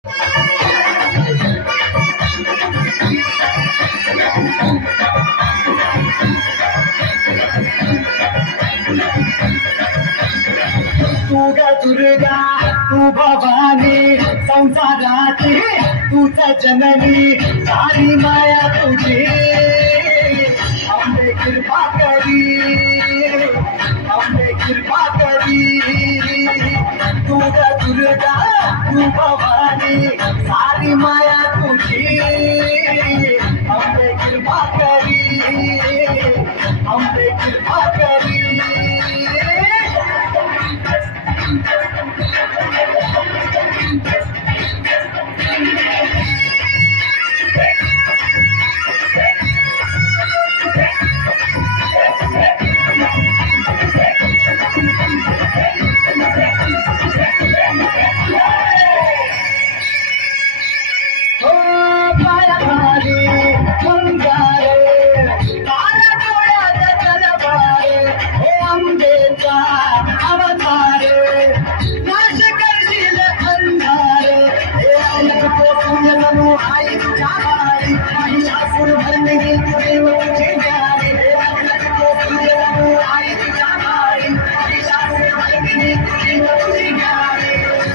तुगा दुर्गा तू भवानी संसाराची तूच जननी सारी माया तुझी अंबे कृपा करी अंबे कृपा करी तुगा दुर्गा तू भवानी सारी माया तुझी अंबे कृपा करी अंबे कृपा करी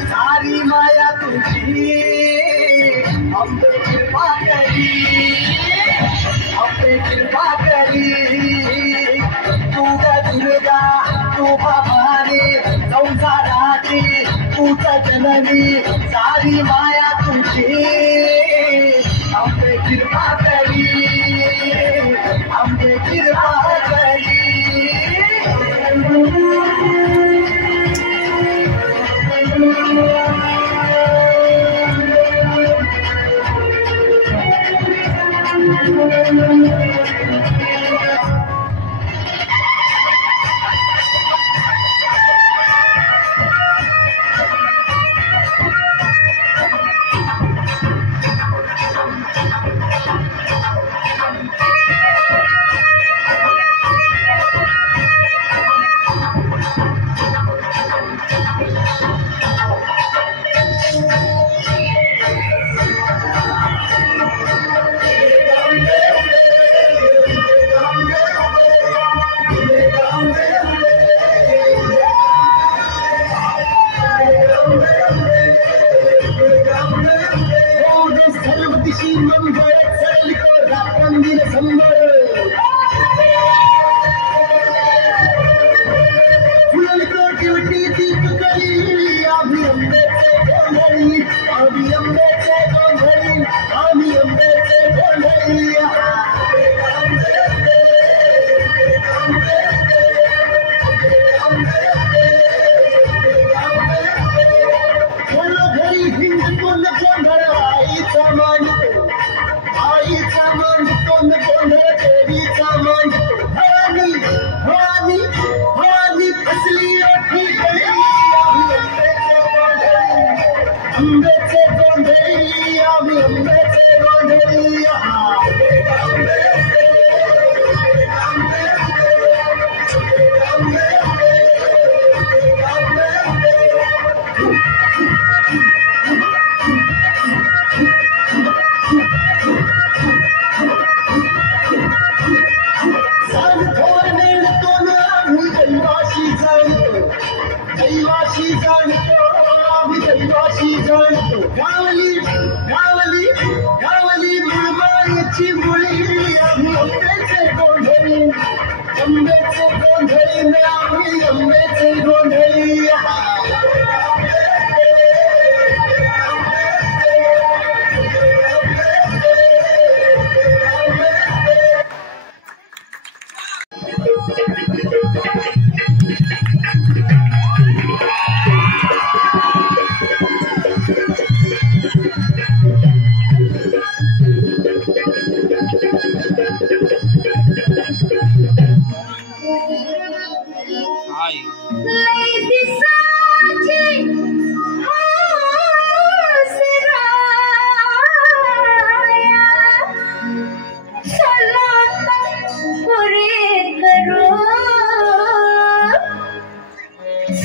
सारी माया तुझी अंबे कृपा करी अंबे कृपा करी तुगा दुर्गा तू भवानी संसाराची तूच जननी सारी माया तुझी अंबे कृपा करी अंबे कृपा करी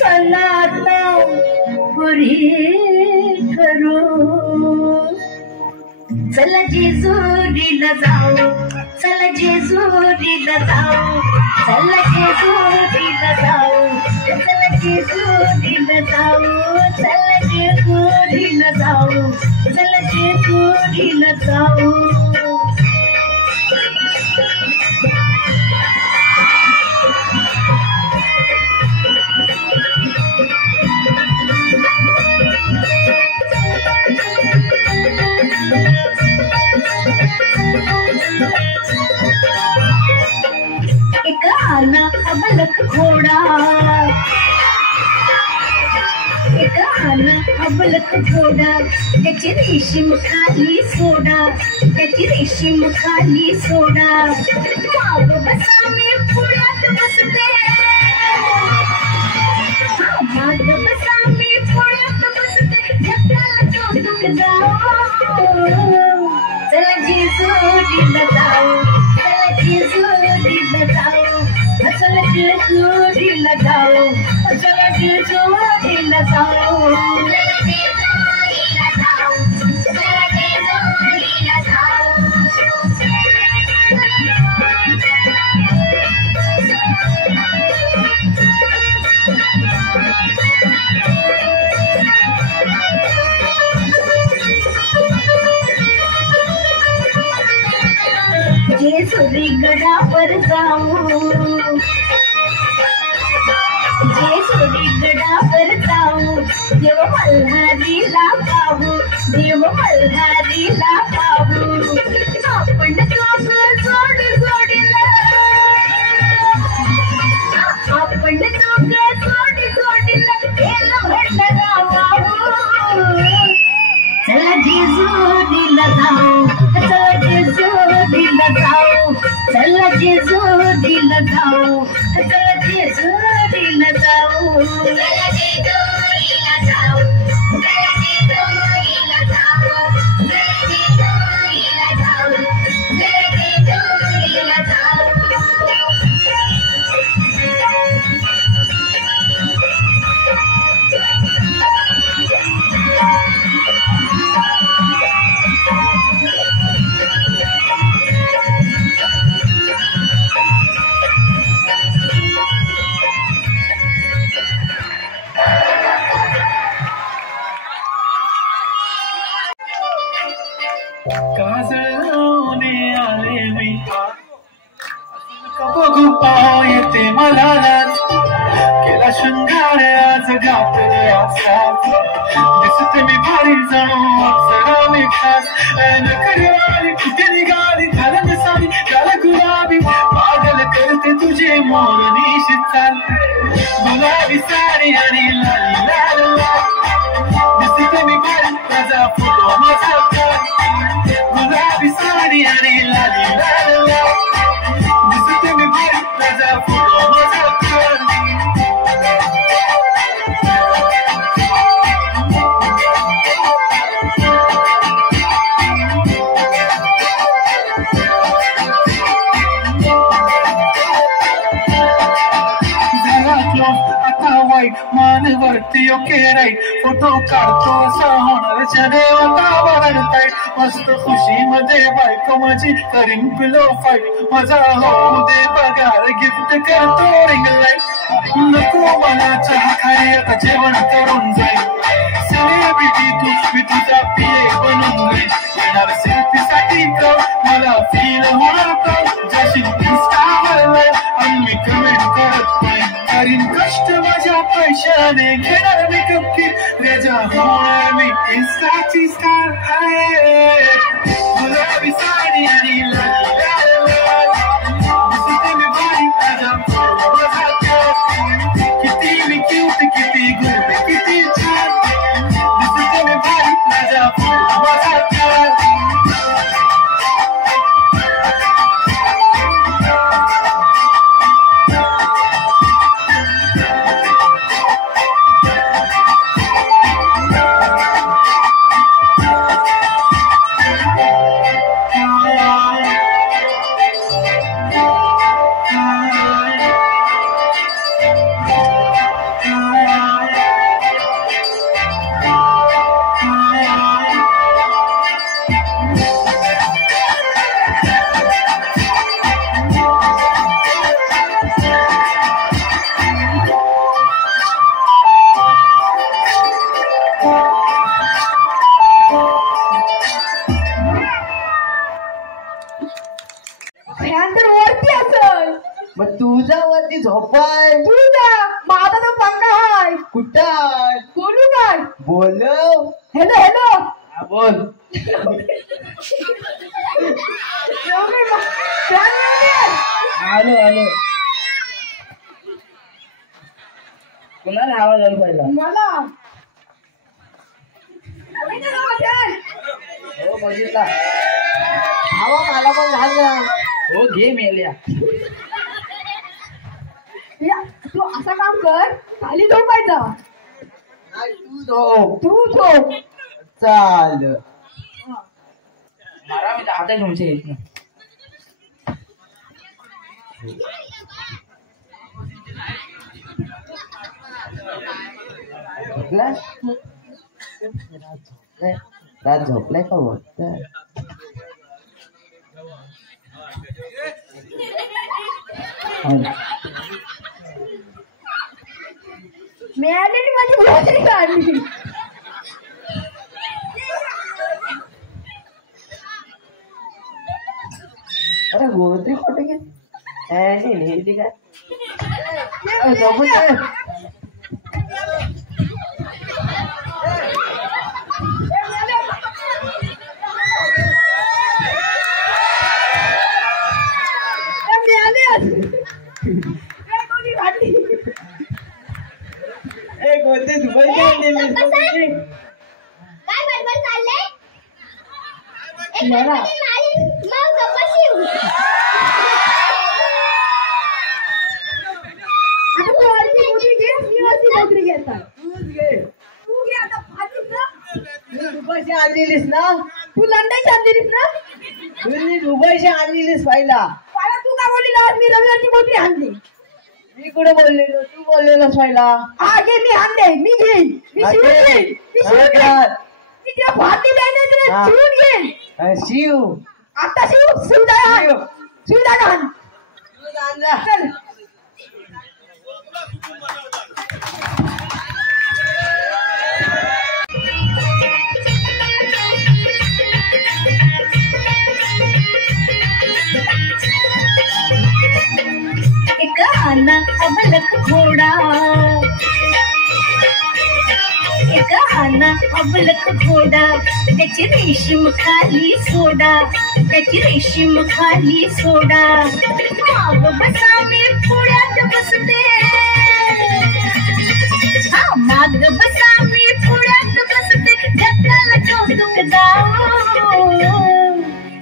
सलाता पूरी करो। चला जेजुरीला जाऊ, चला जेजुरीला जाऊ, चला जेजुरीला जाऊ, चला जेजुरीला जाऊ, चला जेजुरीला जाऊ, चला जेजुरीला जाऊ. एक आना अबलख घोडा, एक आना अबलख घोडा, त्याची रेशीम खाली सोडा, त्याची रेशीम खाली सोडा. माग बसा मी पुण्यात बसते, माग बसा मी पुण्यात बसते, जगाला कौतुक जाऊ. चला जेजुरीला जाऊ, चला जेजुरीला जाऊ, चला जेजुरीला जाऊ, चला जेजुरीला जाऊ. जेजुरी गडावर जाऊ, जेजुरी गडावर जाऊ, देव मल्हारीला पाहू, देव मल्हारीला पाहू. आपण दोघं जोडी जोडीला, आपण दोघं जोडी जोडीला केलं भंडारा वाहू. चला जेजुरीला जाऊ, चला जेजुरीला जाऊ, चला जेजुरीला जाऊ, चला जेजुरीला जाऊ. चला जेजुरीला जाऊ, चला जेजुरीला जाऊ, चला जेजुरीला जाऊ, चला जेजुरीला जाऊ. काजळने आले मी बघू पाव येते मला लाज, केला शृंगार आज गातले आसात, दिसते मी भारी जणू अप्सरा मी खास. नकरवाली कुठे निघाली घालत साडी त्याला गुलाबी, पागल करते तुझे मोरनीशी चाल, गुलाबी साडी आणि लाली लाल लाल. दिसते मी भारी माझा फुलो माझा गुलाबी साडी आणि लाली लाल लाल. दिसते मी भारी माझा फुलो माझा मानवरती ओके राईट, फोटो काढतो असा होणार जने वातावरण टाईट. मस्त खुशी मध्ये बायको माझी करीन पिलो फाईट, माझा होऊ दे पगार गिफ्ट करतो रिंग लाईट. नको मला चहा खाई आता जेवण करून जाईल, सेलिब्रिटी तू तुझा पिये बनून जाईल. येणार सेल्फी साठी कर मला फील होणार तर जशी इंस्टावर आणि मी कमेंट करत नाही. करीन कष्ट माझ्या पैशाने घेणार मेकअप किट, रेजा होणार मी इंस्टाची स्टार आहे. गुलाबी साडी आणि लाल लाल लाल, दिसते मी भारी माझा फुलो माझा प्यार. किती मी क्यूट किती गुड किती छान, दिसते मी भारी माझा फुलो माझा प्यार. तुझा माझा तो पंखा हाय कुठं बोलू काय बोल हॅलो हॅलो बोल आलो आलो कुणाला आवाज आला पहिला मला हो बघितला आवा मला पण झालं हो घे मेल्या तू असं काम कर खाली झोपायचा तू झोप चाल मारा मी आता तुमचे येत ना रात झोपलाय का बोलत मिळालेली माझी गोष्टी काढली अरे गोत्री फोटो घे नाही काय गोत्री दुबई काय बडबड चाललंय मग गप्पाशी दुबईची आणलेलीस ना तू लंडनची आणलीस ना तुम्ही दुबईची आणलेलीस पहिला तू काय बोलली मी रविवारची मोठी आणली मी कुठे बोललेलो तू बोललेलास पहिला हा घे मी आणले मी घेईन मी शिवून घेईन मी शिवून घेईन मी तिला भारती द्यायला तुला शिवून घेईन शिव आता शिवदा घाल चल एक आना अबलक घोडा एक आना अबलक घोडा त्याची रेशीम खाली सोडा त्याची रेशीम खाली सोडा माग बसा मी पुण्यात बसते माग बसा मी पुण्यात बसते जगाला कौतुक जाऊ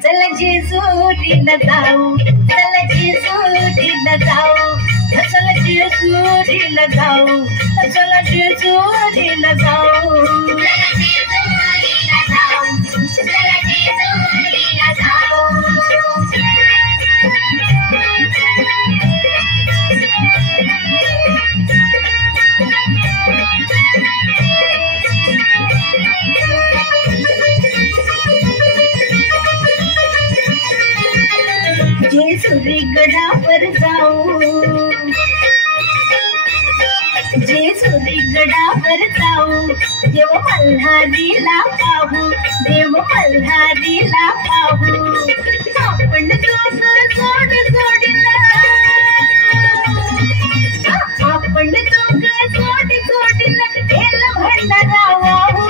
चला जेजुरीला जाऊ चला जेजुरीला जाऊ चला जेजुरीला जाऊ चला जेजुरीला जाऊ चला जेजुरीला जाऊ चला जेजुरीला जाऊ जेजुरी गडावर जाऊ जेजुरी गडावर जाऊ देव मल्हारीला पाहू देव मल्हारीला पाहू आपण दोघं जोड जोडीला आपण दोघं जोड जोडीला केलं भंडारा वाहू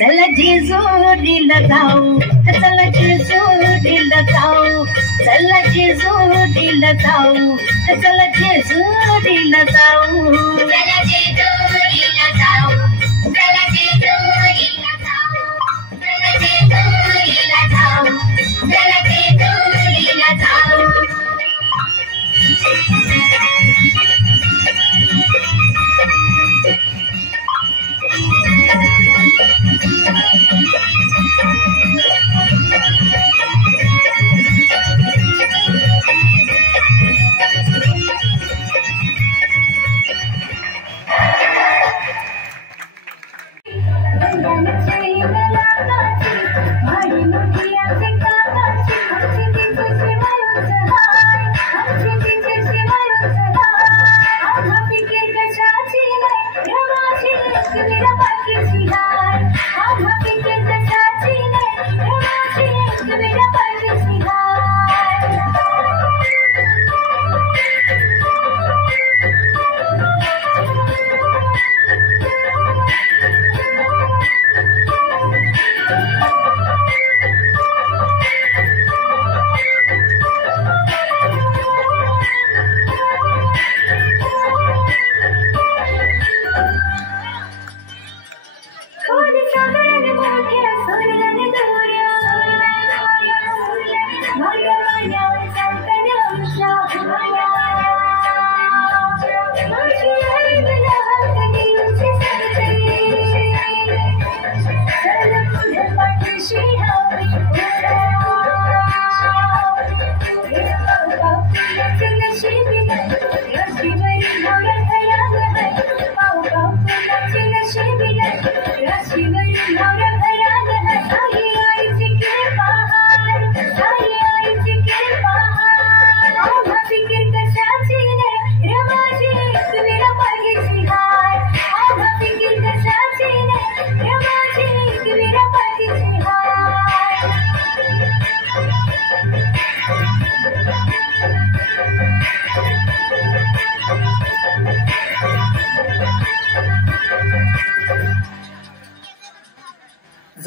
चला जेजुरीला जाऊ चला जेजुरीला जाऊ चला जेजुरीला जाऊ चला जेजुरीला जाऊ चला जेजुरीला जाऊ चला जेजुरीला जाऊ चला जेजुरीला जाऊ चला जेजुरीला जाऊ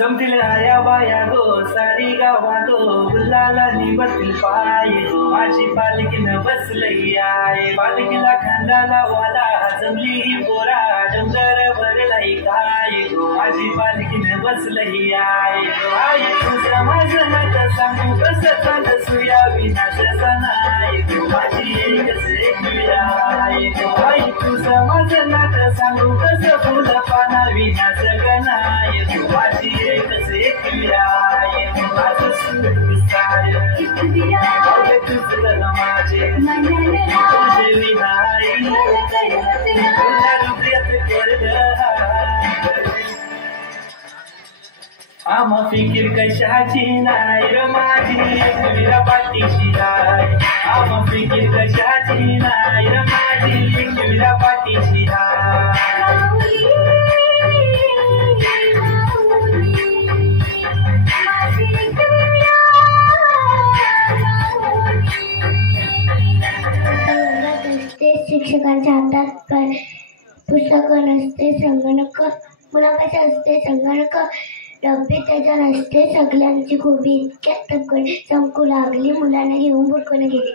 जमतील आया बाया गो सारी गावा गो गुलाला निवडतील पाय गो माझी पालखीनं बसलई आहे पालखीला खांदाला वाला जमली ही पोरा डोंगर भरलाई काय गो माझी पालखीनं बसलई आहे गो आई तुझं माझं नात सांगू कसं चालत सुया विनाशाचा नाही गो माझी एकच एक विरा आहे गो आई तुझं माझं नात सांगू कसं फुलं पाना विनाचं नाही गो माझी एकच एक विरा आहे गो माझं सुरू सार तुझं माझे तुझे विनाई आम फिकीर कशाची नाही र माझी एकविरा पाठीशी राय आम फिकीर कशाची नाही र माझी एकविरा पाठीशी शिक्षकांच्या हातात पुस्तक नसते संगणक मुलापाशी असते संगणक डब्बे त्याच्या नसते सगळ्यांची खोबी इतक्यात टपकन चमकू लागली मुलांना घेऊन बुडकून गेली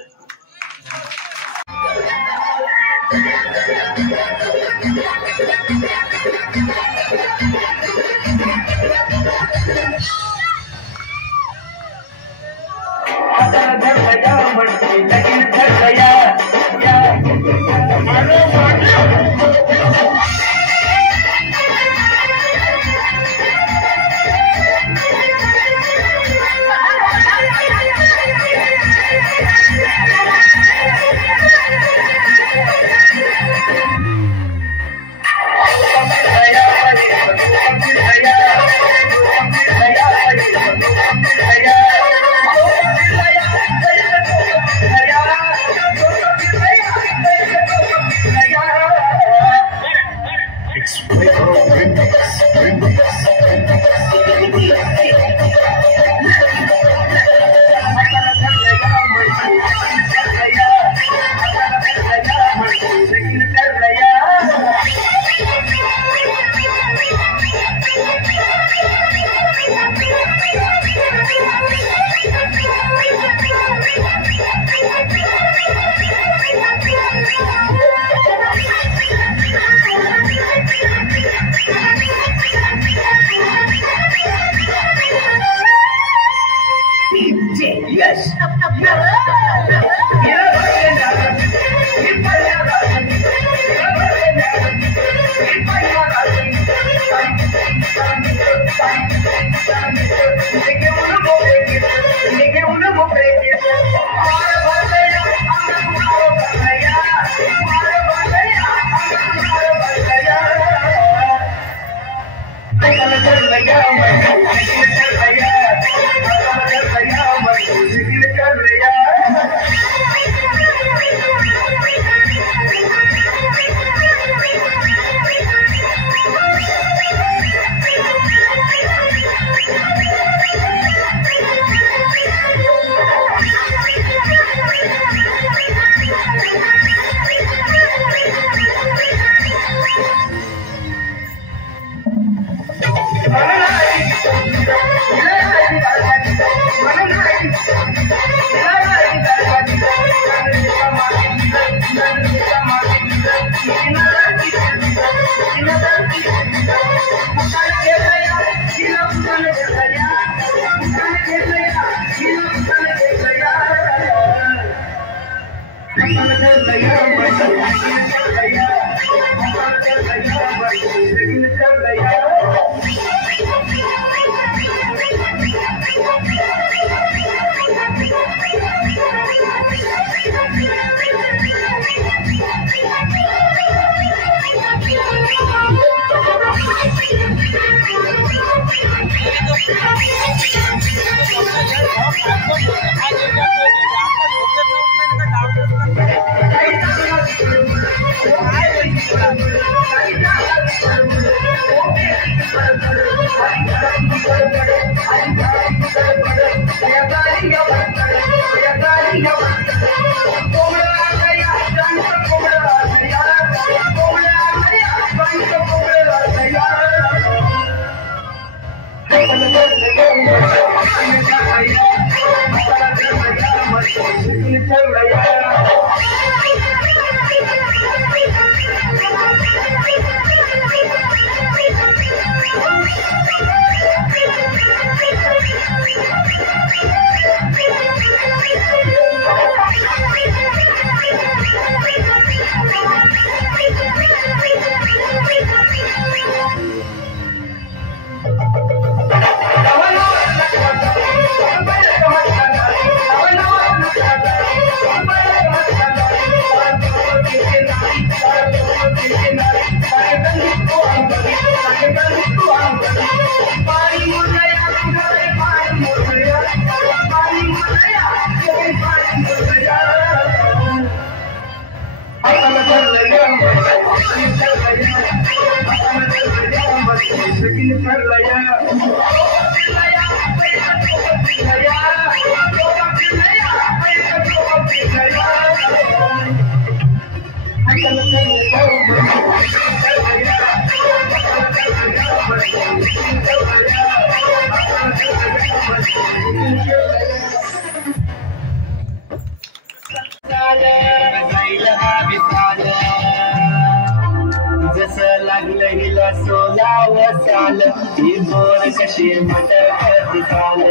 जसं लागलं हिला 16 साल ही बोर कशी मटकत चाल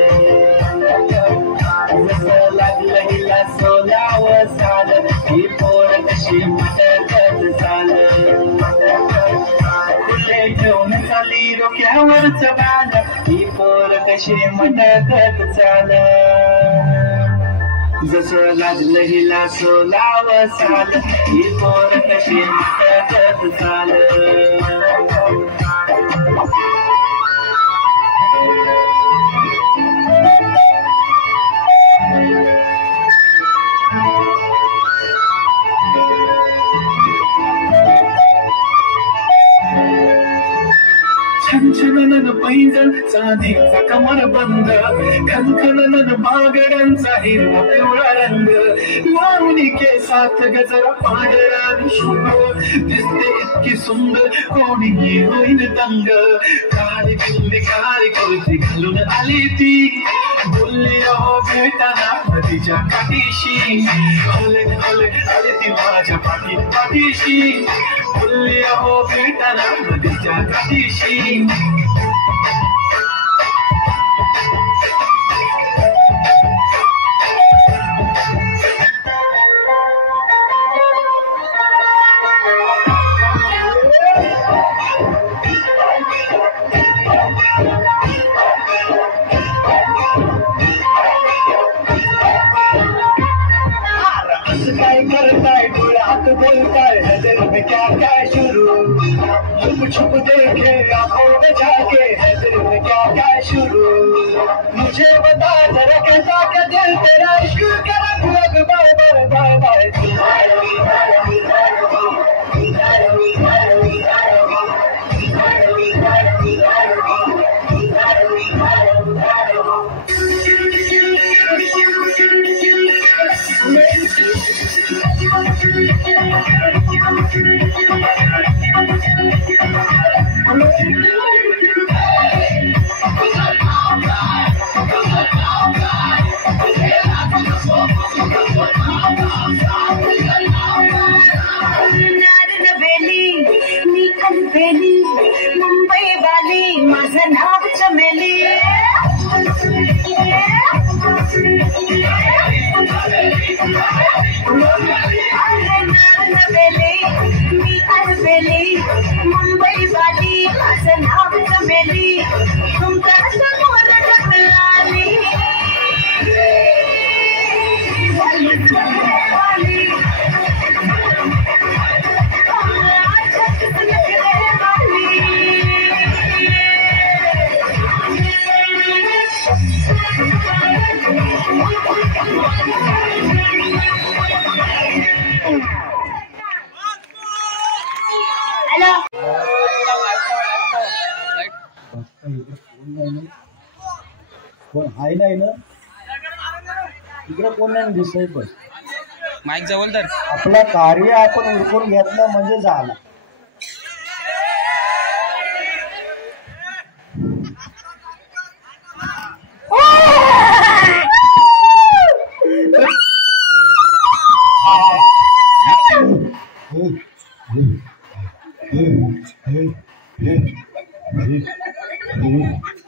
जसं लागलं हिला 16 साल ही बोर कशी मटकत चाल फुले घेऊन चाली डोक्यावरच बाल ही बोर कशी मटकत चाल जसं लागलं हिला 16 साल ही पोर कशी मटकत चाल छनछनन पैंजण चांदीचा कमर बंद खनखनन बागड्यांचा हिरवा पिवळा रंग लावणी केसात गजरा पांढरा शुभ दिसते इतकी सुंदर कोणीही होईल दंग काळी बिल्ली काळी कुर्ती घालून आली ती बोलली अहो भेटाना नदीच्या काठीशी हले हले आले ती माझ्या पाठीशी बोलली अहो भेटाना नदीच्या काठीशी काय करताय डोळ्यात बोलताय नजर में क्या क्या शुरू छुप छुप देखे आंखों में झाके नजर में क्या क्या शुरू मुझे बता जरा कैसा क्या दिल तेरा इश्क का लग bye bye bye bye Mumbai वाली माझं नाव चमेली मी अरबेली मुंबई वाली माझं नाव चमेली तुमच्या समोर ढकलाली कोण हाय नाही ना इकडे कोण नाही दिसतंय पण माईक जवळ तर आपलं कार्य आपण उरकून घेतलं म्हणजे झालं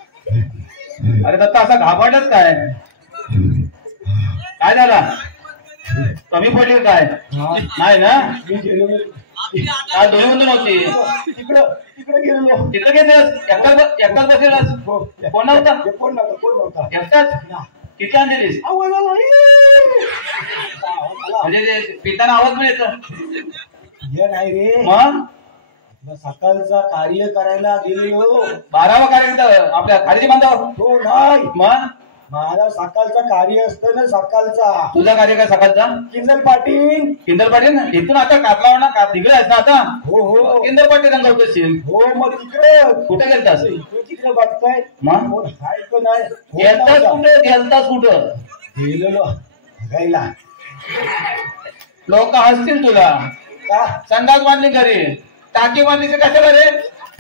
अरे दत्ता असा घाबरलाच काय काय झाला कमी पडली काय नाही ना काय दोन्ही म्हणून नव्हती तिकडे गेलो तिथं घेतलंस एकटाच बसेलास कोण नव्हता कोण नव्हता एकटाच किती आणलेलीस म्हणजे ते पिताना आवाज पण येतो हे नाही रे मग सकाळचा कार्य करायला गेलो 12वा कार्यक्रम आपल्या खाडीची बांधावर तो नाही मग माझा सकाळचा कार्य असतं ना सकाळचा तुझा कार्य काय सकाळचा किंजल पाटील किंदर पाटील ना इथून आता कातलावणा का तिकडे आहेस ना आता हो हो किंदर पाटील रंगावत असशील हो मग तिकडे कुठे गेलतास तू तिकडे बघताय मग कोण हाय का नाही गेलतास कुठं गेलेलो बघायला लोक हसतील तुला का संडास बांधली घरी टाकी बांधली कशाला रे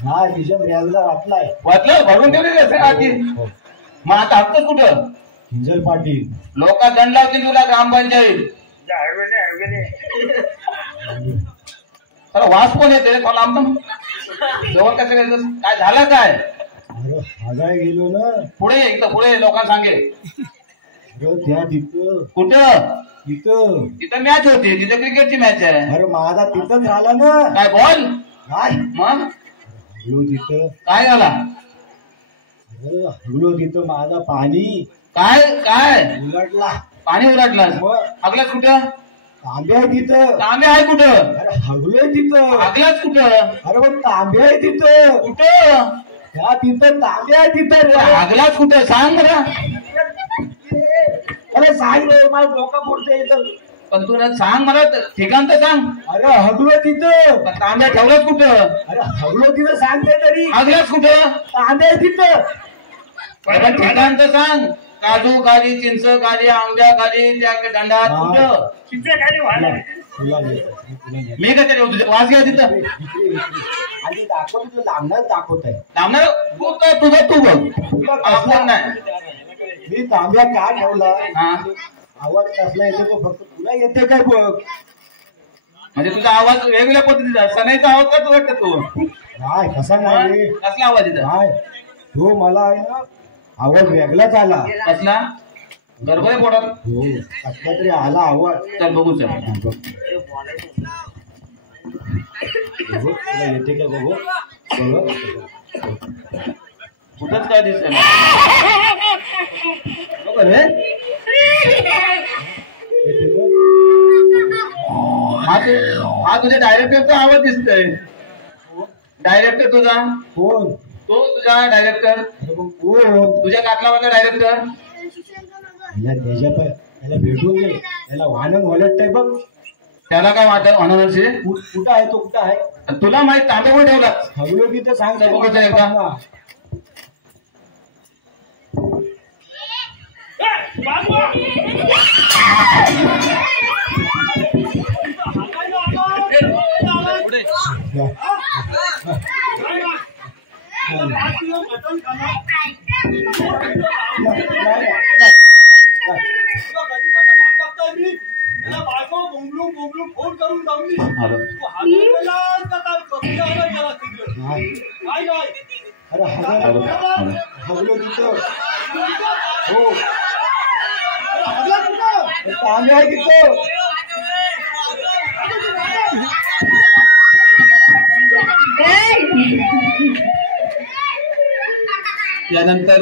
हा तिच्या व्याजला वाटलाय वाटलं भरून ठेवली असेल आधी मग आता हक्कच कुठं किंजल पाटील लोक दंड लावतील तुला ग्रामपंचायत वास कोण येते कोण आमचं जेवण कसं करायचं काय झालं काय अरे हगाय गेलो ना पुढे एकदा पुढे लोकांना सांगे अरे त्या तिथं कुठं तिथं तिथं मॅच होती तिथं क्रिकेटची मॅच आहे अरे माझा तिथं झाला ना काय बॉल काय मग हगलो तिथं काय झाला अरे हगलो तिथं माझा पाणी काय काय उलटला पाणी उलटलं मग हगलाच कुठं तांबे आहे तिथं तांबे आहे कुठं अरे हगलोय तिथं हगलाच कुठं अरे मग तांबे आहे तिथं कुठं त्या तिथं तांबे आहे तिथं रे. हगलाच कुठं सांग बरं अरे सांग रे मला डोका पुढचं येतं पण तू ना सांग मला ठिकाण तर सांग अरे हगलो तिथं पण तांब्या ठेवलाच कुठं अरे हगलो तिथं सांगते तरी हगलाच कुठं तांबे आहे तिथं पण ठिकाण तर सांग काजू खाली चिंच खाली आंब्या खाली त्या दंडात हा. कुठं तुला मी काय तरी तुझे वास घ्या तिथं आणि दाखव तुझं लांबणार दाखवत आहे थांबणार तू काय तुझं तू बघ आपण नाही मी तांब्या का ठेवला हा आवाज कसला येतो तो फक्त तुला येते काय बघ म्हणजे तुझा आवाज वेगवेगळ्या पद्धतीचा सणाईचा आवाज का तू वाटतं तू नाही कसा नाही रे कसला आवाज येतो नाही तो मला आहे ना आवाज वेगळाच आला कसला गरबा आहे पोटात हो कसला तरी आला आवाज चल बघू चल हा, बघ. बघ, तुला येते का बघू बघ कुठंच काय दिसत येते का? हा तुझ्या डायरेक्टरचा आवाज दिसतोय डायरेक्टर तुझा कोण तो तुझा डायरेक्टर अरे मग कोण तुझ्या कातलावाला डायरेक्टर त्याला भेटून घे त्याला वाहन वलटतंय बघ त्याला काय वाटत अनवर्षी कुठं आहे तो कुठं आहे तुला माहित तांब्यावर ठेवला हगलो तिथं सांग बघू ते एकदा. अरे हगलो तिथं हो तांबे आहे तिथं यानंतर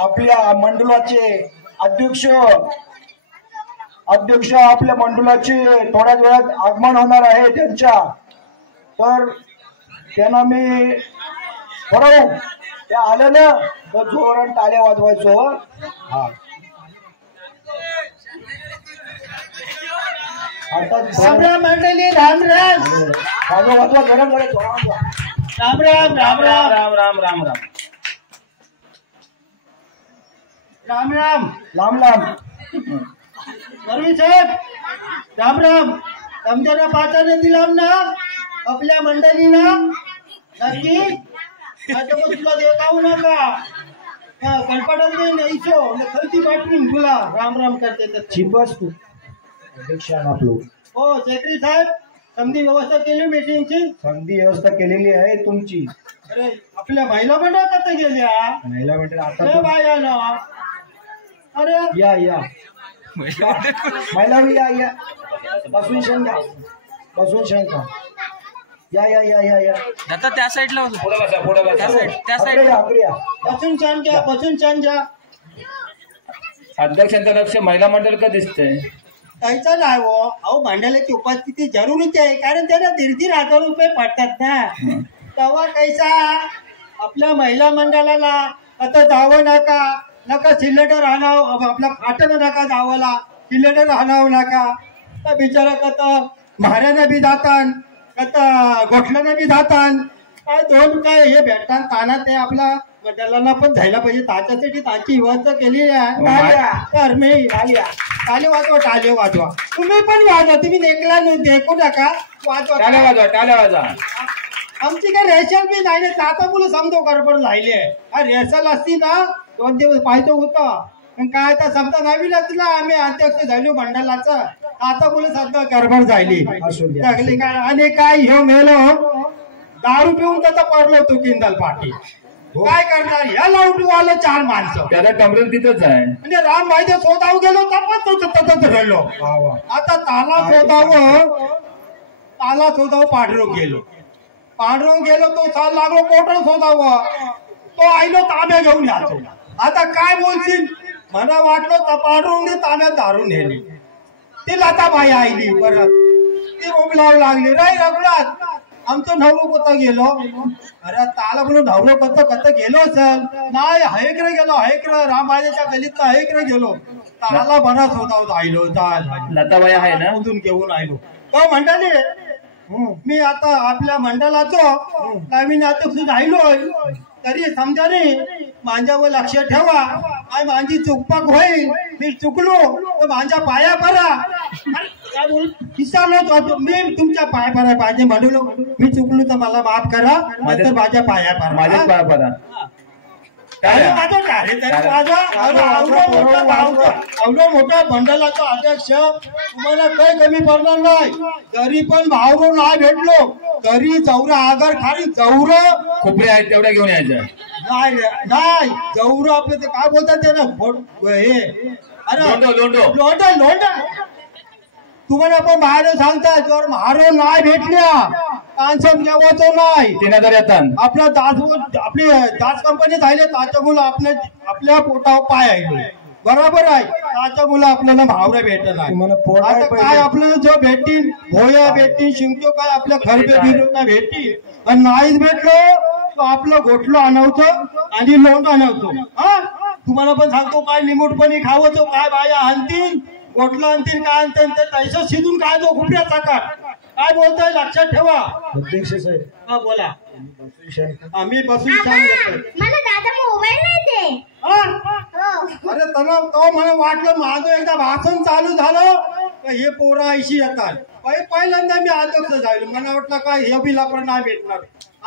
आपल्या मंडळाचे अध्यक्ष आपल्या मंडळाचे थोड्याच वेळात आगमन होणार आहे त्यांच्या, तर त्यांना मी बरोबर त्या आलं ना तर जोरात टाळ्या वाजवायचो. हा आता मंडळी राम राम वाजवा जरा जरा राम राम राम राम राम राम राम राम राम राम लांब लांब परवी साहेब राम राम. तुमच्या पाचाने दिला ना आपल्या मंडळीना नक्की आता मग तुला देखावू नका कणपडात नाहीचो खर्ची पाठवून तुला राम राम करते चिपस तू अध्यक्ष आपलो. हो सेक्रेटरी साहेब समधी व्यवस्था केली मीटिंगची संधी व्यवस्था केलेली आहे तुमची. अरे आपल्या महिला मंडळात आता गेल्या महिला मंडळ आता बाया ना अरे या या महिला या बसवून शंका या या या या या आता त्या साईडला होतो. पुढे बसा पुढे बसा. त्या साईडला बसून छान घ्या अध्यक्षांचं लक्ष महिला मंडळ का दिसतंय? काहीच नाही हो. अहो मंडळाची उपस्थिती जरुरीच आहे कारण त्यांना 1,500 रुपये पडतात ना. तेव्हा कैसा आपल्या महिला मंडळाला आता जावं नका सिलेंडर आणावं आपला फाटणं नका जावाला सिलेंडर आणावं नका. तर बिचारा कथा म्हाऱ्यानं बी जातान कथा गोठल्यानं बी जातान काय दोन काय हे भेटतात ताना ते आपल्या मंडळाला पण जायला पाहिजे त्याच्यासाठी त्याची व्यवस्था केली आहे. तर मी टाले वाजवा तुम्ही पण वाजवा. तुम्ही नेकला देखू नका वाजवा टाळ्या वाजवा. आमची काय रेशल बी नाही आता मुलं समजो गडबड राहिले. रेसल असती ना 2 दिवस पाहिजे होतं पण काय आता समजा नवीन असला आम्ही अध्यक्ष झालो मंडळाचं आता मुलं समजा गडबड झाली काय आणि काय हे मेलो दारू पिऊन त्याचा पडलो तो किंदल पाठी. काय करणार या लावटू आलं 4 माणसं त्याला कमरेल तिथंच आहे म्हणजे राम माहिती शोधाव गेलो तपच रडलो. आता ताला शोधाव पांढरो गेलो तो चाल लागलो मोटर शोधावं तो आईलो ताब्या घेऊन यायचो. आता काय बोलशील मला वाटलं पांढरून ताब्यात धारून नेली. ती लताबाई आईली परत ती बोंबलावं लागली राई रगडात आमचं नवरो कत गेलो. अरे ताला बोलून नवरो कत गेलो सर नाही हयकडे गेलो रामबाईच्या गलीत हयकडे गेलो ताला बरा शोधावं आईलो लताबाई आहे ना उधून घेऊन आईलो. तो मंडळी मी आता आपल्या मंडळाचो नवीन अध्यक्ष राहिलोय तरी समजा रे माझ्यावर लक्ष ठेवा. काय माझी चुकपाक होईल मी चुकलो तर माझ्या पाया पडा. मी तुमच्या पाया पडा पाहिजे म्हणून मी चुकलो तर मला माफ करा नंतर माझ्या पाया पडा. मोठा मंडळाचा अध्यक्ष तुम्हाला काही कमी पडणार नाही. तरी पण भावरो नाही भेटलो तरी जवरा आगर खाली जवर खोपरे आहेत तेवढ्या घेऊन यायचं नाही जवर आपलं ते काय बोलतात ते ना हे अरे लोंड तुम्हाला पण बाहेर सांगता जर मारो नाही भेटल्या कांचन घेवायचो नाही 3000 येतात आपला आपली दास कंपनी झाली ताच्या मुलं आपल्या पोटावर पाय आहे बरोबर आहे ताच्या मुलं आपल्याला भावऱ्या भेटत तुम्हाला पोट नाही आहे आता पहिले. काय आपल्याला जो भेटतील भोया भेटतील शिंगतो काय आपल्या खरबे बिरवता भेटतील आणि नाहीच भेटलो तो आपलं गोठलं आणवतो आणि लोंड आणवतो हा तुम्हाला पण सांगतो काय लिमूटपणी खावतो काय बाया आणतील गोठलं आणतील काय आणतील ते तैसं शिजून काय तो खुपऱ्याचा काय बोलताय लक्षात ठेवा अध्यक्ष साहेब हा बोला आम्ही बसून आबा, सांग येतोय मला दादा मोबाईल नाही दे हा? हो अरे तो मला वाटलं माझं एकदा भाषण चालू झालं तर हे पोरं ऐशी येतात पहिल्यांदा मी अध्यक्ष झालो मला वाटलं काय हे बिल आपण नाही भेटणार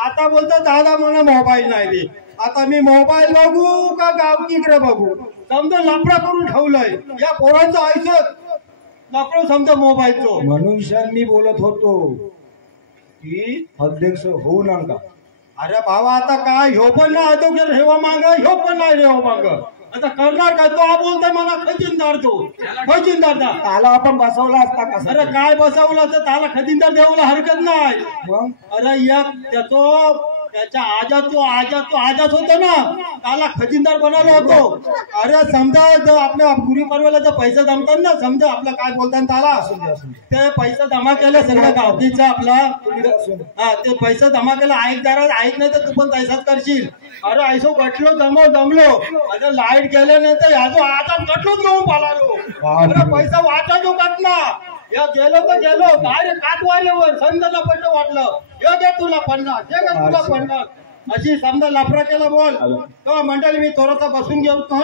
आता बोलतो दादा मला मोबाईल नाही दे आता मी मोबाईल बघू का गावकीकडे बघू समजा लफडा करून ठेवलंय या पोरांचं ऐकत लफडं समजा मोबाईलचं म्हणून सर मी बोलत होतो की अध्यक्ष होऊ नका अरे भावा आता काय ह्यो पण नाही अध्यक्ष हेवा माग ह्यो पण नाही रेवा माग आता करणार काय तो बोलतोय मला खजिनदार खजिनदार त्याला आपण बसवला असता का अरे काय बसवलं तर त्याला खजिनदार देवाला हरकत नाही मग अरे एक त्याच्या आजात होतो ना त्याला खजिनदार बनवलं होतो अरे समजा आपल्या गुरी परवाला जर पैसे जमतात ना समजा आपलं काय बोलतात त्याला ते पैसे जमा केले समजा गावकीचा आपला हा ते पैसे जमा केलं ऐकदार ऐक नाही तर तू पण पैसाच करशील अरे ऐसो गटलो जमलो अरे लाईट गेले नाही तर ह्याचो आजात गटलोच घेऊन पालालो अरे पैसा वाटायचो ना या गेलो तर गेलो काय रे काटवाल्यावर संध्याला पैसे वाटलं हे घे तुला 50 हे घे तुला 50 अशी समजा लाफरा केला बोल तो मंडळी मी थोडासा बसून घेतो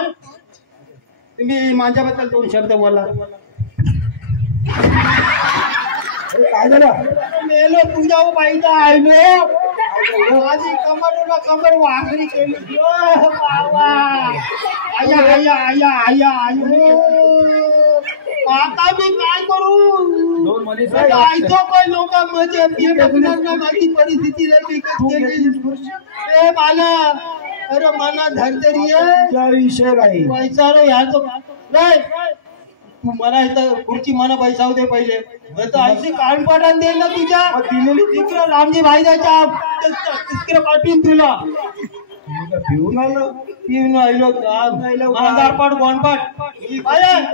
तुम्ही माझ्याबद्दल 2 शब्द बोला काय झालं मेलो तुझ्या बाईचा आयलो माझी कमर वाकडी केली आया आया आया आया आयो आता मी काय करू आयतो काही लोक माझी परिस्थिती मला अरे मना धरतरी विषय नाही पैसा रे ह्याचं नाही तू मला इथं पुढची मला पैसा दे पहिले अशी कानपाटान देईल ना तुझ्या तिकडं रामजी भाईच्या तिकडं पाठवून तुला पिऊन आलो आधारपाट गोंडपाट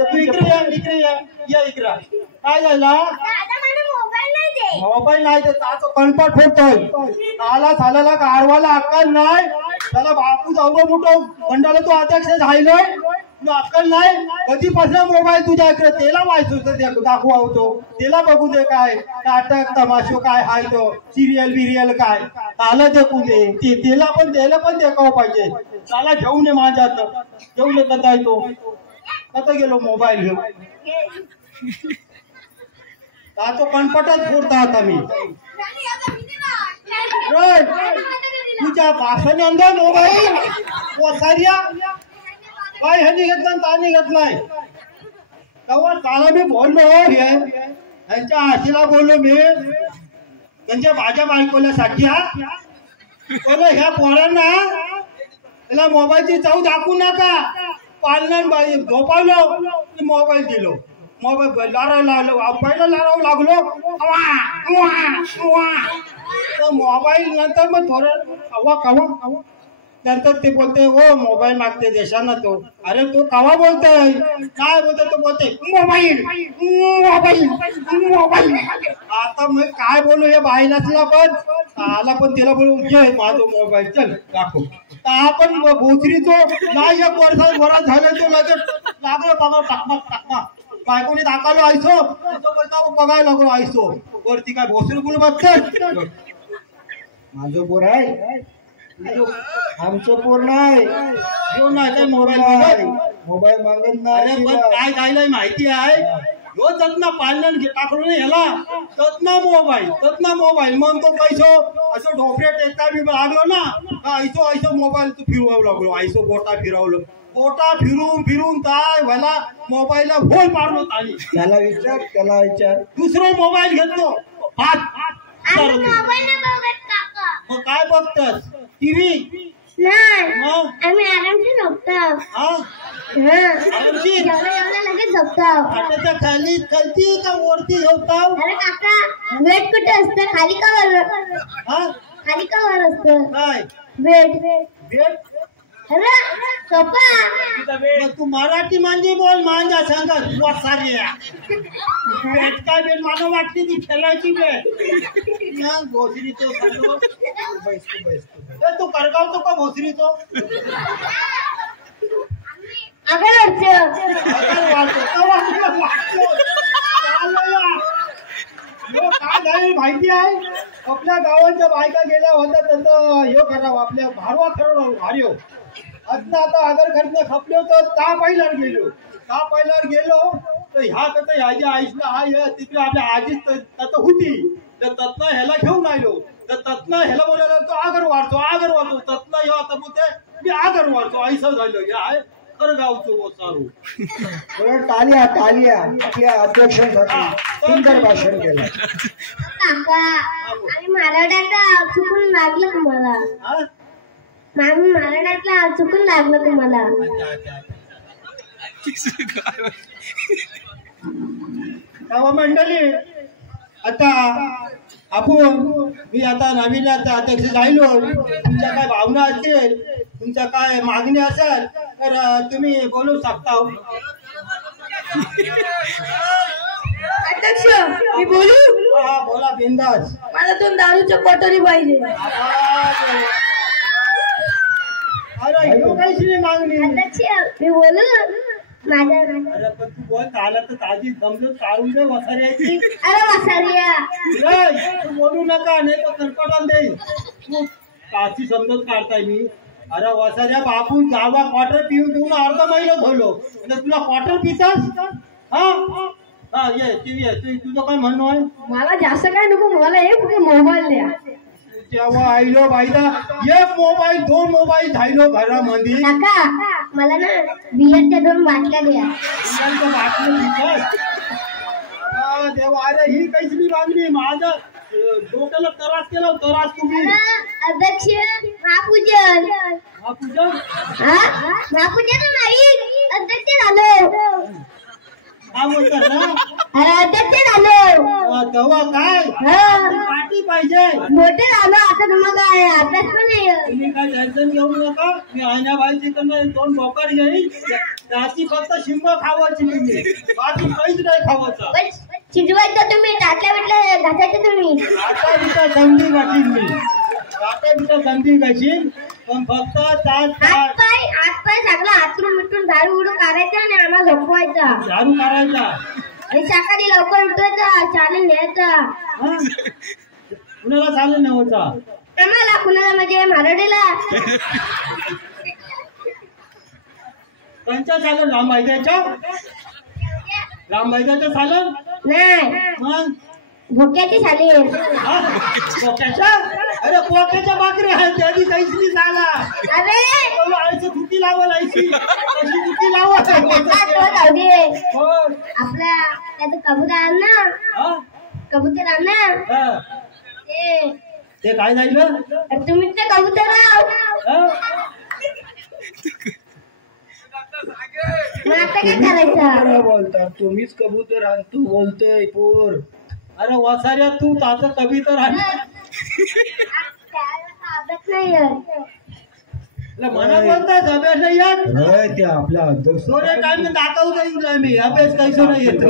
तू इकडे या इकडं काय झाला दादा मला मोबाईल नाही दे मोबाईल नाही तर त्याचं कणपाट फोडतोय त्याला झालेला गारवाला अक्कल नाही त्याला बापू जाऊ मोठं मंडळाला तो अध्यक्ष झालोय तुला अक्कल नाही कधीपासून मोबाईल तुझ्या इकडे त्याला व्हायचो दाखवा होतो त्याला बघू दे काय नाटक तमाशो काय हाय तो सिरियल काय त्याला देखू दे त्याला पण देखावं पाहिजे त्याला घेऊन ये माझ्यात घेऊन कथा येतो कथा गेलो मोबाईल घेऊन तो कणपटच फोडता आता मी तुझ्या भाषणांना मोबाईल वसारिया काय ह्यानी घेतला त्याने घेतलाय तेव्हा त्याला मी बोललो ह्यांच्या आशीला बोललो मी त्यांच्या माझ्या बायकोला साध्या बोलो ह्या पोरांना त्याला मोबाईलची चव दाखवू नका पालनान झोपावलो मोबाईल दिलो मोबाईल लाराव पहिलं लारावं लागलो मोबाईल नंतर मग थोडं कवा नंतर ते बोलते हो मोबाईल मागते देशांना तो अरे तो कवा बोलतोय काय बोलतोय तो बोलते मोबाईल आता मग काय बोलू हे बाई नसला पण आला पण तिला बोलू घे माझं मोबाईल चल दाखव आपण भोसरीचो नाही एक वर्षात झालं तो लगेच लागलं बघा टाकमा बायकोने दाखवलो आयसो तो बोलतो बघायला लागलो आयसो वरती काय भोसरी बोल बघत माझं पोर आहे आमचं पोर नाही घेऊन नाही मोबाईल मागत नाही पण काय झालंय माहिती आहे ह्यो जतना पालन टाकलो याला ततना मोबाईल मग तो पैसो असं ढोफऱ्या टेकता मी लागलो ना ऐसो मोबाईल तू फिरवावं लागलो ऐसो बोटा फिरून काय मला मोबाईलला होल मारलो त्याला विचार दुसरा मोबाईल घेतलो आम्ही मोबाईल नाही बघत काका मग काय बघतस टीव्ही नाही मग आम्ही आरामशीर झोपतो हा जेवढं लगेच सप्ताह. खाटाच्या खाली खालती का वरती झोपताव? अरे काका बेड कुठे असतं? खाली का वर? हा खाली का वर असतं काय बेड? भेट अरे सोपा. मग तू मराठी मांजी बोल मांजा सांगा तुला सारी भेट काय भेट मला वाटते ती खेळायची भेट ना भोसरी तो सांगतो तू करगावतो का भोसरी तो आगर वाटतं. काय झालं माहिती आहे आपल्या गावाच्या बायका गेल्या होत्या त्याचं हे करावं आपल्या भारवा ठरवलं भारी हो आता अगर खर्च खपले तर ता पहिल्यावर गेलो तर ह्या कसं ह्याच्या आईला हा तिकडे आपल्या आजीच तत होती तर तत्न ह्याला घेऊन आलो तर तत्न ह्याला बोलायला तो आगर वाढतो तत्न हे आता बोलते मी आगर वाढतो ऐसा झालं हे आहे खरं गावचं सारू टालिया आपल्या अध्यक्षांसाठी सुंदर भाषण केलं. काका आणि मराठ्याचा चुकून लागलं तुम्हाला. आम्ही मराठ्यातला चुकून लागलं तुम्हाला. मंडळी आता आपण मी आता नवीन अध्यक्ष राहिलो तुमच्या काय भावना असतील तुमच्या काय मागणी असेल तर तुम्ही बोलू शकता. अध्यक्ष मी बोलू? हा बोला बिंदास. मला 2 दारूच्या बॉटली पाहिजे. अरे ह्यो काहीच मागणी. अध्यक्ष मी बोलू माझ्या. अरे पण तू बोल आला तर ताजी जमलं काढून दे वसाऱ्याची. अरे वसारिया तू बोलू नका नाही तर कर्कटान देईल तू काची समजत काढताय मी. अरे वसाऱ्या बापू जावा क्वार्टर पिऊन देऊन अर्धा महिना झालो आणि तुला क्वार्टर पितास. हा ये तुझं काय म्हणणं आहे? मला जास्त काय नको मला एक मोबाईल द्या. तेव्हा आईलो बाईला 1 मोबाईल 2 मोबाईल झालो घरामध्ये. काका मला ना बियरच्या 2 बाटल्या द्या. देवा अरे ही काहीतरी मागणी माझं डोक्याला त्रास केला त्रास तुम्ही. अध्यक्ष महापूजन. महापूजन नाही अध्यक्ष झालो. हा बोलतात ना. अरे अध्यक्ष झालो. तेव्हा काय पार्टी पाहिजे. मोठे झालो आता तुम्हाला काय अभ्यास पण नाही. तुम्ही काय टेन्शन घेऊ नका मी आण्याबाईची कडनं 2 बोकड घेईन त्याची फक्त शिंग खावायची तुम्ही बाकी काहीच नाही खावायचं. शिजवायचं तुम्ही टाटल्या बिटल्या घासायचं तुम्ही. आता बिटा थंडी घासीन मी थंडी घासीन पण फक्त हात पाय सगळं हातरून मिटून झाडू उडू काढायचं आणि आम्हाला झोपवायचा. झाडू काढायचा आणि सकाळी लवकर उठवायचं चालेल न्यायचा. कुणाला चालेल नव्हता आम्हाला कुणाला म्हणजे मराठीला. त्यांच्या चालेल रामबाईच्या चालेल नाही मग भोक्याची चालेल. पोक्याच्या अरे पोक्याच्या भाकरी आहे त्याची काहीच नाही झाला. अरे आईची तुटी लावल आईची कशी तुटी लावत आपल्या त्याचं कबूतर ना कबूतर ना ते काय झालं तुम्ही ते कबूतर आता काय करायचं. बोलतात तुम्हीच कबूतर आण तू बोलतोय पोर. अरे वसाऱ्या तू ताचं कबूतर आण अभ्यास नाही येत. मला बोलतात अभ्यास नाही येत. त्या आपल्या अध्यक्ष काय मी दाखवता येईल मी अभ्यास काहीच नाही येत.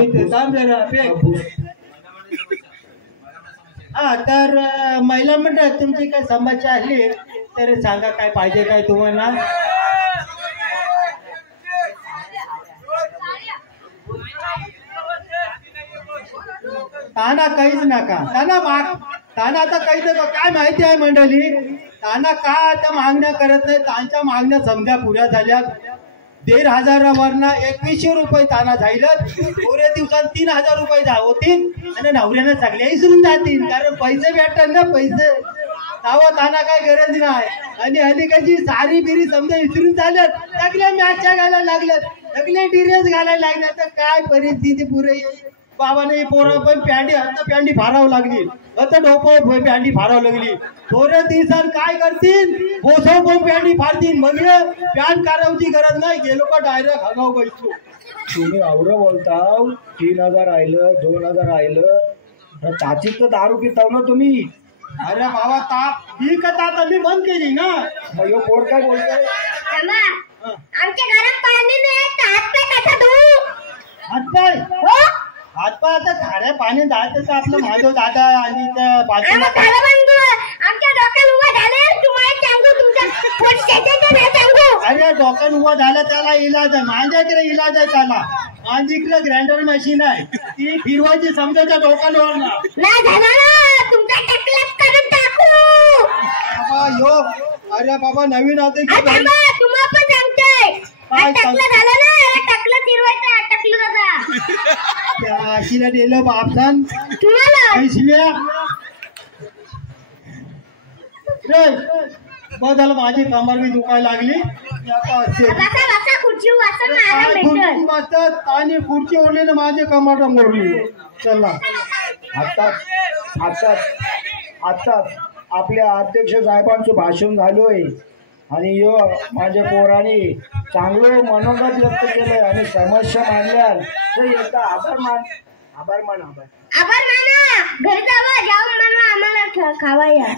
हा तर महिला मंडळ तुमची काय समस्या आली तर सांगा काय पाहिजे काय तुम्हाला. ताना काहीच नका ताना आता काहीच नका. काय माहिती आहे मंडळी ताना का त्या मागण्या करत नाही. त्यांच्या मागण्या समजा पुऱ्या झाल्या 1,500वरनं 2100 रुपये ताना झालं. पुऱ्या दिवसात 3,000 रुपये होतील आणि नवऱ्यानं सगळ्या विसरून जातील कारण पैसे भेटतात ना पैसे. तावा ताना काय गरज नाही. आणि अलीकडची सारी बिरी समजा विसरून झाल्यात सगळ्या मॅचच्या घालायला लागल्यात सगळे डिरेस घालायला लागल्यात तर काय परिस्थिती पुरे बाबाने पोरं पण पॅन्डी फारावं लागली आता डोकं पॅन्डी फारावं लागली थोड्या दिवसात काय करतील बोसव पण पॅन्डी फारतील मग पॅन्ट काढायची गरज नाही गेलो का डायरेक्ट हगाव बसतो. तुम्ही आवरं बोलता 3,000 राहिलं 2,000 राहिलं चाचीत तर दारू पिताव ना तुम्ही. अरे बाबा ताप ही कथा आता मी बंद केली ना. मग ह्यो पोर काय बोलतोय आमच्या घरात पाणी नाही हातपाय कसा धुवू हातपाय हो हातपाय आता खाऱ्या पाणी जायचं आपलं माधव दादा आणि त्या बाजूला आमच्या डोक्यात उभं झालं तुम्हाला सांगू तुमच्या पोटच्याचं सांगू. अरे डोक्यात उभा झाला त्याला इलाज आहे माझ्याकडे इलाज आहे त्याला माझीकडे ग्राइंडर मशीन आहे ती फिरवायची समजायच्या डोक्यावर ना नाही झालं ना तुमचा टकलाच करून टाकू बाबा यो अरे बाबा नवीन आता तुम्हाला पण सांगतोय टकलं झालं ना टकलं फिरवायचं टकलं दादा त्या आशीला दिलं बापसान तुम्हाला बदल माझी कमर मी दुखायला लागली बसतात आणि खुर्ची ओढली ना माझी कमर मोडली. चला आताच आपल्या अध्यक्ष साहेबांचं भाषण झालोय आणि यो माझ्या पोराने चांगलं मनोगत व्यक्त केलंय आणि समस्या मांडल्या तर एकदा आभार माना घरी जाऊन मला आम्हाला खावाया.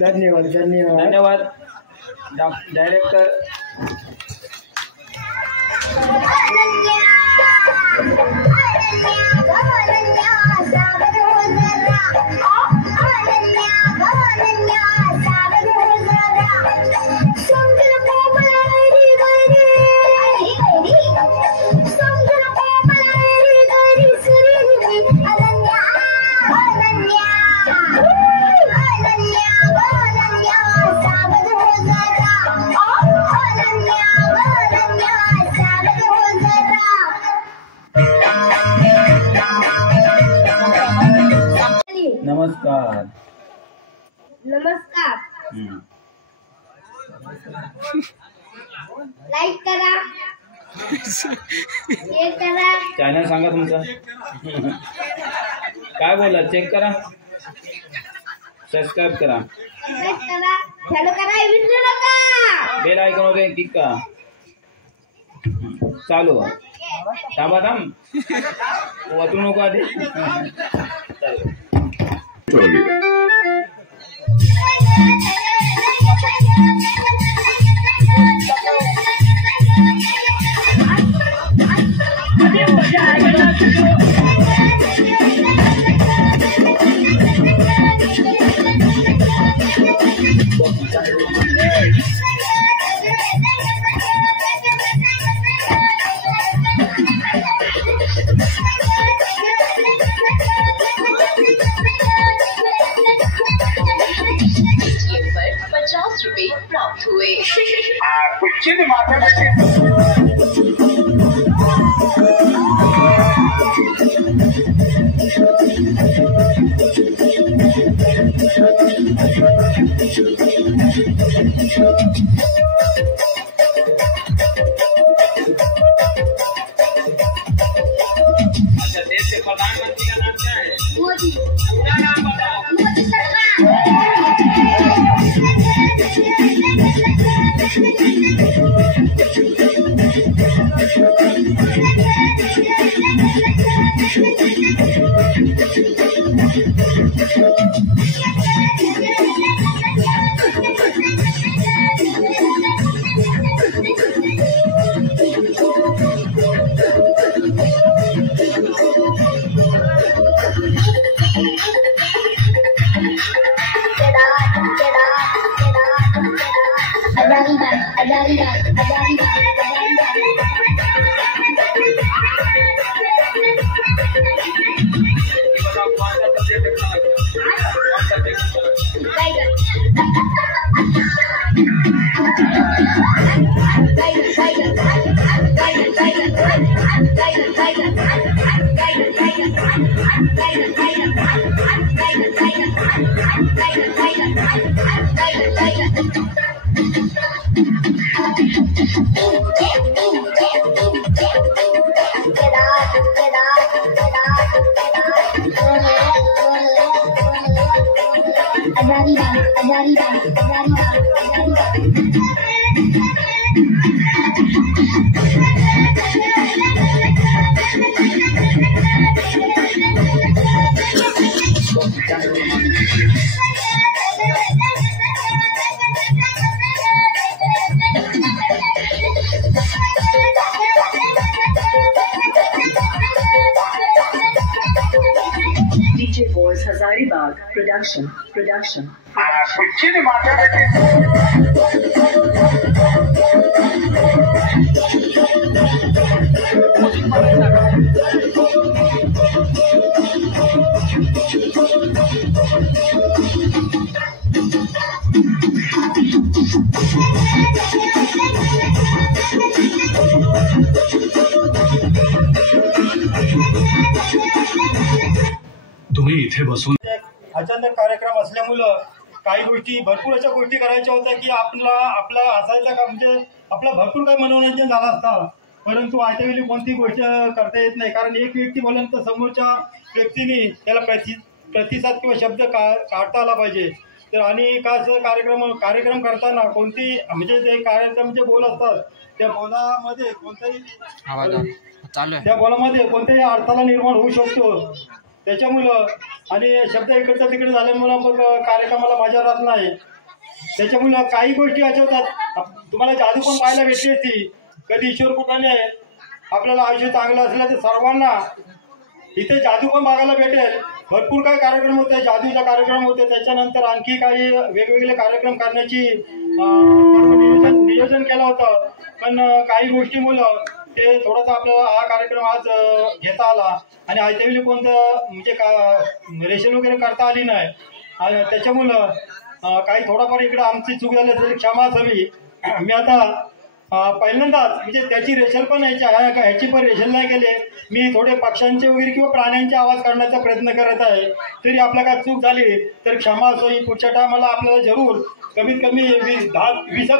धन्यवाद डायरेक्टर. नमस्कार. लाईक करा शेअर करा. चॅनल सांगा तुमचा काय बोला चेक करा सबस्क्राईब करा फॉलो करा विसरू नका. बेल आयकॉन वर क्लिक करा. चालू थांबा वाचू नको आधी चालू. ₹50 प्राप्त हुए. देश के प्रधानमंत्री का नाम क्या है? मोदी. पूरा नाम बताओ. मोदी सरकार. Production. तुम्ही इथे बसून अचानक कार्यक्रम असल्यामुळं काही गोष्टी भरपूर अशा गोष्टी करायच्या होत्या की आपला असायचा का म्हणजे आपला भरपूर काही मनोरंजन झालं असतं, परंतु आयत्या वेळी कोणती गोष्ट करता येत नाही. कारण एक व्यक्ती बोलल्यानंतर समोरच्या व्यक्तीने त्याला प्रतिसाद किंवा शब्द काढता आला पाहिजे. तर आणि कसं कार्यक्रम करताना कोणती म्हणजे जे कार्यक्रम जे बोल असतात त्या बोलामध्ये कोणत्याही अर्थाला निर्माण होऊ शकतो. त्याच्यामुळं आणि शब्द इकडचा तिकडे झाल्यामुळं मग कार्यक्रमाला मजा राहत नाही. त्याच्यामुळं काही गोष्टी अशा होतात. तुम्हाला जादू पण पाहायला भेटली असती. कधी ईश्वर कृपेने आपल्याला आयुष्य चांगलं असलं तर सर्वांना इथे जादू पण बघायला भेटेल. भरपूर काही कार्यक्रम होते, जादूचा कार्यक्रम होते. त्याच्यानंतर आणखी काही वेगवेगळे कार्यक्रम करण्याची नियोजन केलं होतं, पण काही गोष्टीमुळं ते थोडासा आपल्याला हा कार्यक्रम आज घेता आला आणि आयत्या वेळी कोणतं म्हणजे रेशन वगैरे करता आली नाही. त्याच्यामुळं काही थोडाफार इकडं आमची चूक झाली असेल, क्षमा असावी. मी आता पहिल्यांदाच म्हणजे त्याची रेशल पण ह्याची पण रेशल नाही केली. मी थोडे पक्ष्यांचे वगैरे किंवा प्राण्यांचे आवाज काढण्याचा प्रयत्न करत आहे. तरी आपल्या काय चूक झाली तर क्षमा असावी. पुढच्या टायमाला आपल्याला जरूर कमीत कमी 20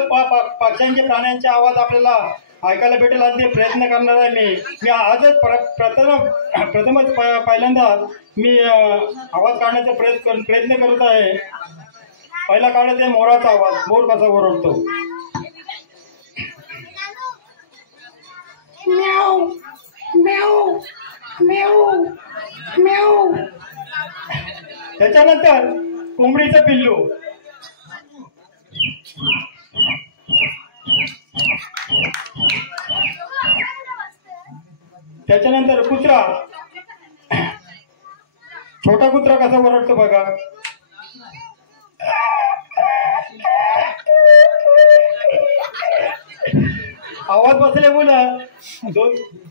पक्ष्यांचे प्राण्यांचे आवाज आपल्याला ऐकायला भेटेल आणि ते प्रयत्न करणार आहे. मी आजच प्रथमच पहिल्यांदा मी आवाज काढण्याचा प्रयत्न करत आहे. पहिला काढत आहे मोराचा आवाज. मोर कसा ओरडतो. म्याऊ म्याऊ म्याऊ म्याऊ. त्याच्यानंतर कोंबडीचं पिल्लू. त्याच्यानंतर कुत्रा. छोटा कुत्रा कसा ओरडतो बघा. आवाज बसल्यामुळं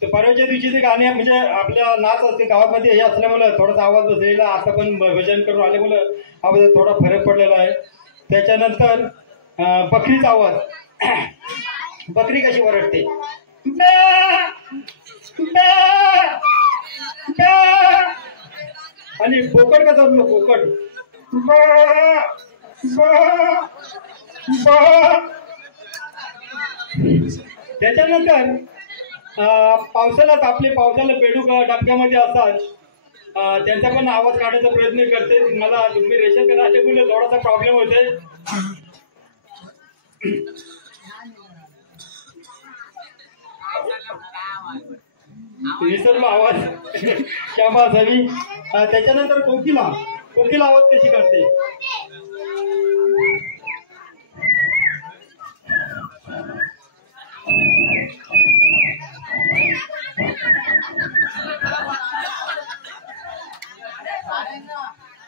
परवाच्या दिवशी ते गाणे म्हणजे आपल्या नाच असते गावामध्ये हे असल्यामुळं थोडासा आवाज बसलेला. आता पण भजन करून आल्यामुळं आवाजात थोडा फरक पडलेला आहे. त्याच्यानंतर बकरीचा आवाज. बकरी कशी ओरडते. आणि बोकड कसा असतो. बोकड त्याच्यानंतर पावसाला बेडूक डबक्यामध्ये असतात. त्यांचा पण आवाज काढायचा प्रयत्न करते. मला तुम्ही रेशन करा असल्यामुळे थोडासा प्रॉब्लेम होते. विसरलो आवाज, क्षमा असावी. त्याच्यानंतर कोकिला आवाज कशी करते.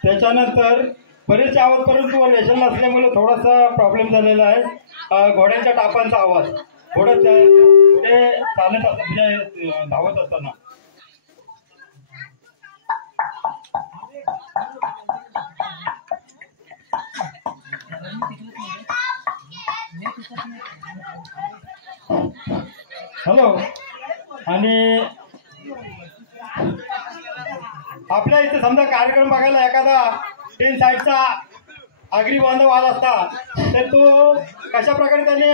त्याच्यानंतर बरेचसे आवाज, परंतु रेशन नसल्यामुळे थोडासा प्रॉब्लेम झालेला आहे. घोड्यांच्या टापांचा आवाज. घोडे चालत असतात म्हणजे धावत असताना. हॅलो. आणि आपल्या इथे समजा कार्यक्रम बघायला एखादा 10 साईडचा आगरी बांधव आला असता तर तो कशा प्रकारे त्याने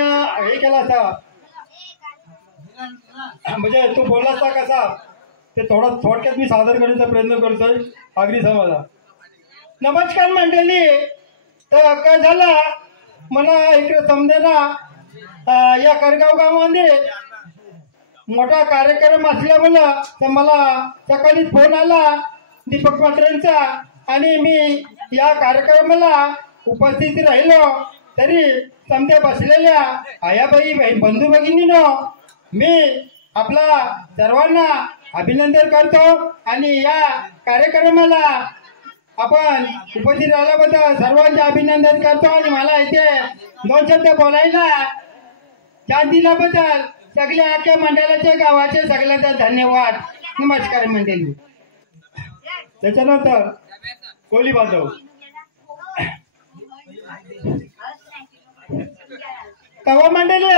हे केला असता म्हणजे तो बोलला असता कसा ते थोडक्यात मी सादर करण्याचा प्रयत्न करतोय. आगरी समाजा. नमस्कार मंडळी. तर काय झाला मला इकडे समजेना या करगाव गावामध्ये मोठा कार्यक्रम असल्यामुळं तर मला सकाळीच फोन आला दीपक म्हात्रेंचा आणि मी या कार्यक्रमाला उपस्थित राहिलो. तरी समजा बसलेल्या आयाबाई बंधू भगिनीनो मी आपला सर्वांना अभिनंदन करतो आणि या कार्यक्रमाला आपण उपस्थित राहिल्याबद्दल सर्वांचे अभिनंदन करतो आणि मला इथे 2 शब्द बोलायला चान्स दिल्याबद्दल सगळ्या अख्ख्या मंडळाचे गावाचे सगळ्यांचा धन्यवाद. नमस्कार मंडळी. त्याच्यानंतर कोली बांधव कवा मंडळी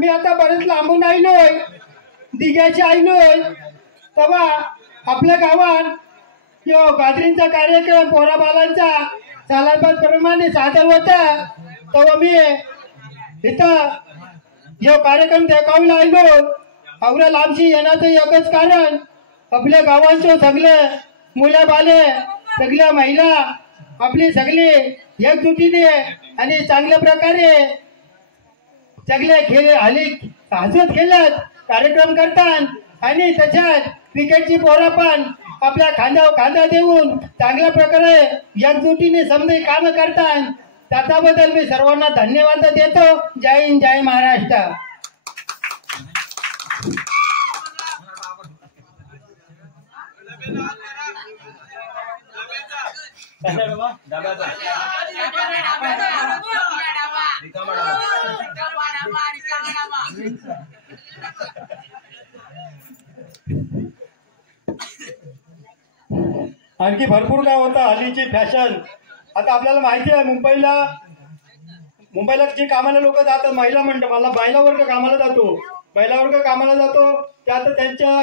मी आता बरेच लांबून आलोय दिघ्याशी आलोय तेव्हा आपल्या गावात यो गाजरींचा कार्यक्रम पोराबालांचा सालाबादप्रमाणे सादर होता तेव्हा मी इथं जो कार्यक्रम देखावला आलो. आवऱ्या लांबशी येण्याचं एकच कारण आपल्या गावांचे सगळे मुलं बाले सगळ्या महिला आपली सगळी एकजुटीने आणि चांगल्या प्रकारे सगळे खेळ हसत खेळत कार्यक्रम करतात आणि तशाच क्रिकेटची पोरं पण आपल्या खांद्यावर खांदा देऊन चांगल्या प्रकारे एकजुटीने समजे काम करतात. त्याच्याबद्दल मी सर्वांना धन्यवाद देतो. जय हिंद जय महाराष्ट्र. आणखी भरपूर काय होतं हल्लीची फॅशन. आता आपल्याला माहिती आहे मुंबईला जे कामाला लोक जातात महिला मला महिला वर्ग कामाला जातो त्यात त्यांच्या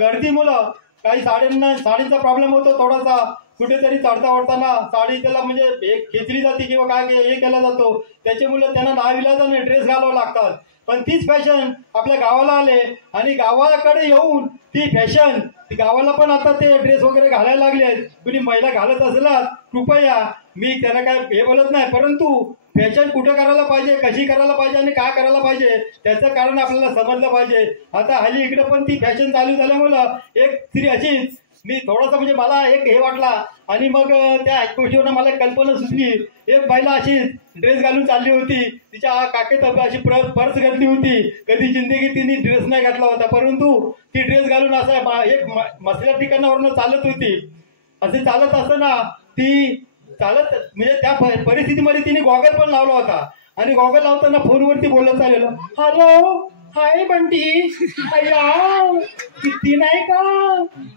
गर्दीमुळं काही साडींचा प्रॉब्लेम होतो थोडासा. कुठेतरी चढता ओढताना साडी त्याला म्हणजे खेचली जाते किंवा काय हे केला जातो त्याच्यामुळे त्यांना नाविलाजाने ड्रेस घालावं लागतात. पण तीच फॅशन आपल्या गावाला आले आणि गावाकडे येऊन ती फॅशन गावाला पण आता ते ड्रेस वगैरे घालायला लागले. कुणी महिला घालत असला कृपया मी त्यांना काय हे बोलत नाही परंतु फॅशन कुठं करायला पाहिजे कशी करायला पाहिजे आणि काय करायला पाहिजे त्याचं कारण आपल्याला समजलं पाहिजे. आता हल्ली इकडे पण ती फॅशन चालू झाल्यामुळं एक स्त्री अशीच मी थोडासा म्हणजे मला एक हे वाटला आणि मग त्या गोष्टीवर मला कल्पना सुचली. एक बाईला अशी ड्रेस घालून चालली होती तिच्या काकेत अशी पर्स घातली होती. कधी जिंदगी तिने ड्रेस नाही घातला होता परंतु ती ड्रेस घालून असं एक मसल्या ठिकाणावरून चालत होती. असे चालत असताना ती चालत म्हणजे त्या परिस्थितीमध्ये तिने गॉगल पण लावला होता आणि गॉगल लावताना फोनवरती बोलत चाललेलं हॅलो हाय बंटी अय्या किती नाही का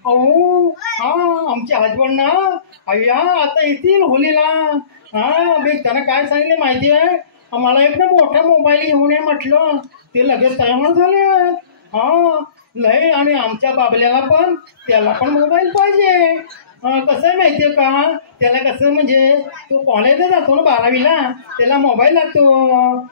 अहो हा आमचे हजबंड ना अय्या आता येतील होलीला. हा मी त्यांना काय सांगितलं माहिती आहे मला एक ना मोठा मोबाईल घेऊन ये म्हटलं ते लगेच तयार झाले. हा लय आणि आमच्या बाबल्याला पण त्याला पण मोबाईल पाहिजे. कसं आहे माहितीये का त्याला कसं म्हणजे तो कॉलेजला जातो ना 12वीला त्याला मोबाईल लागतो.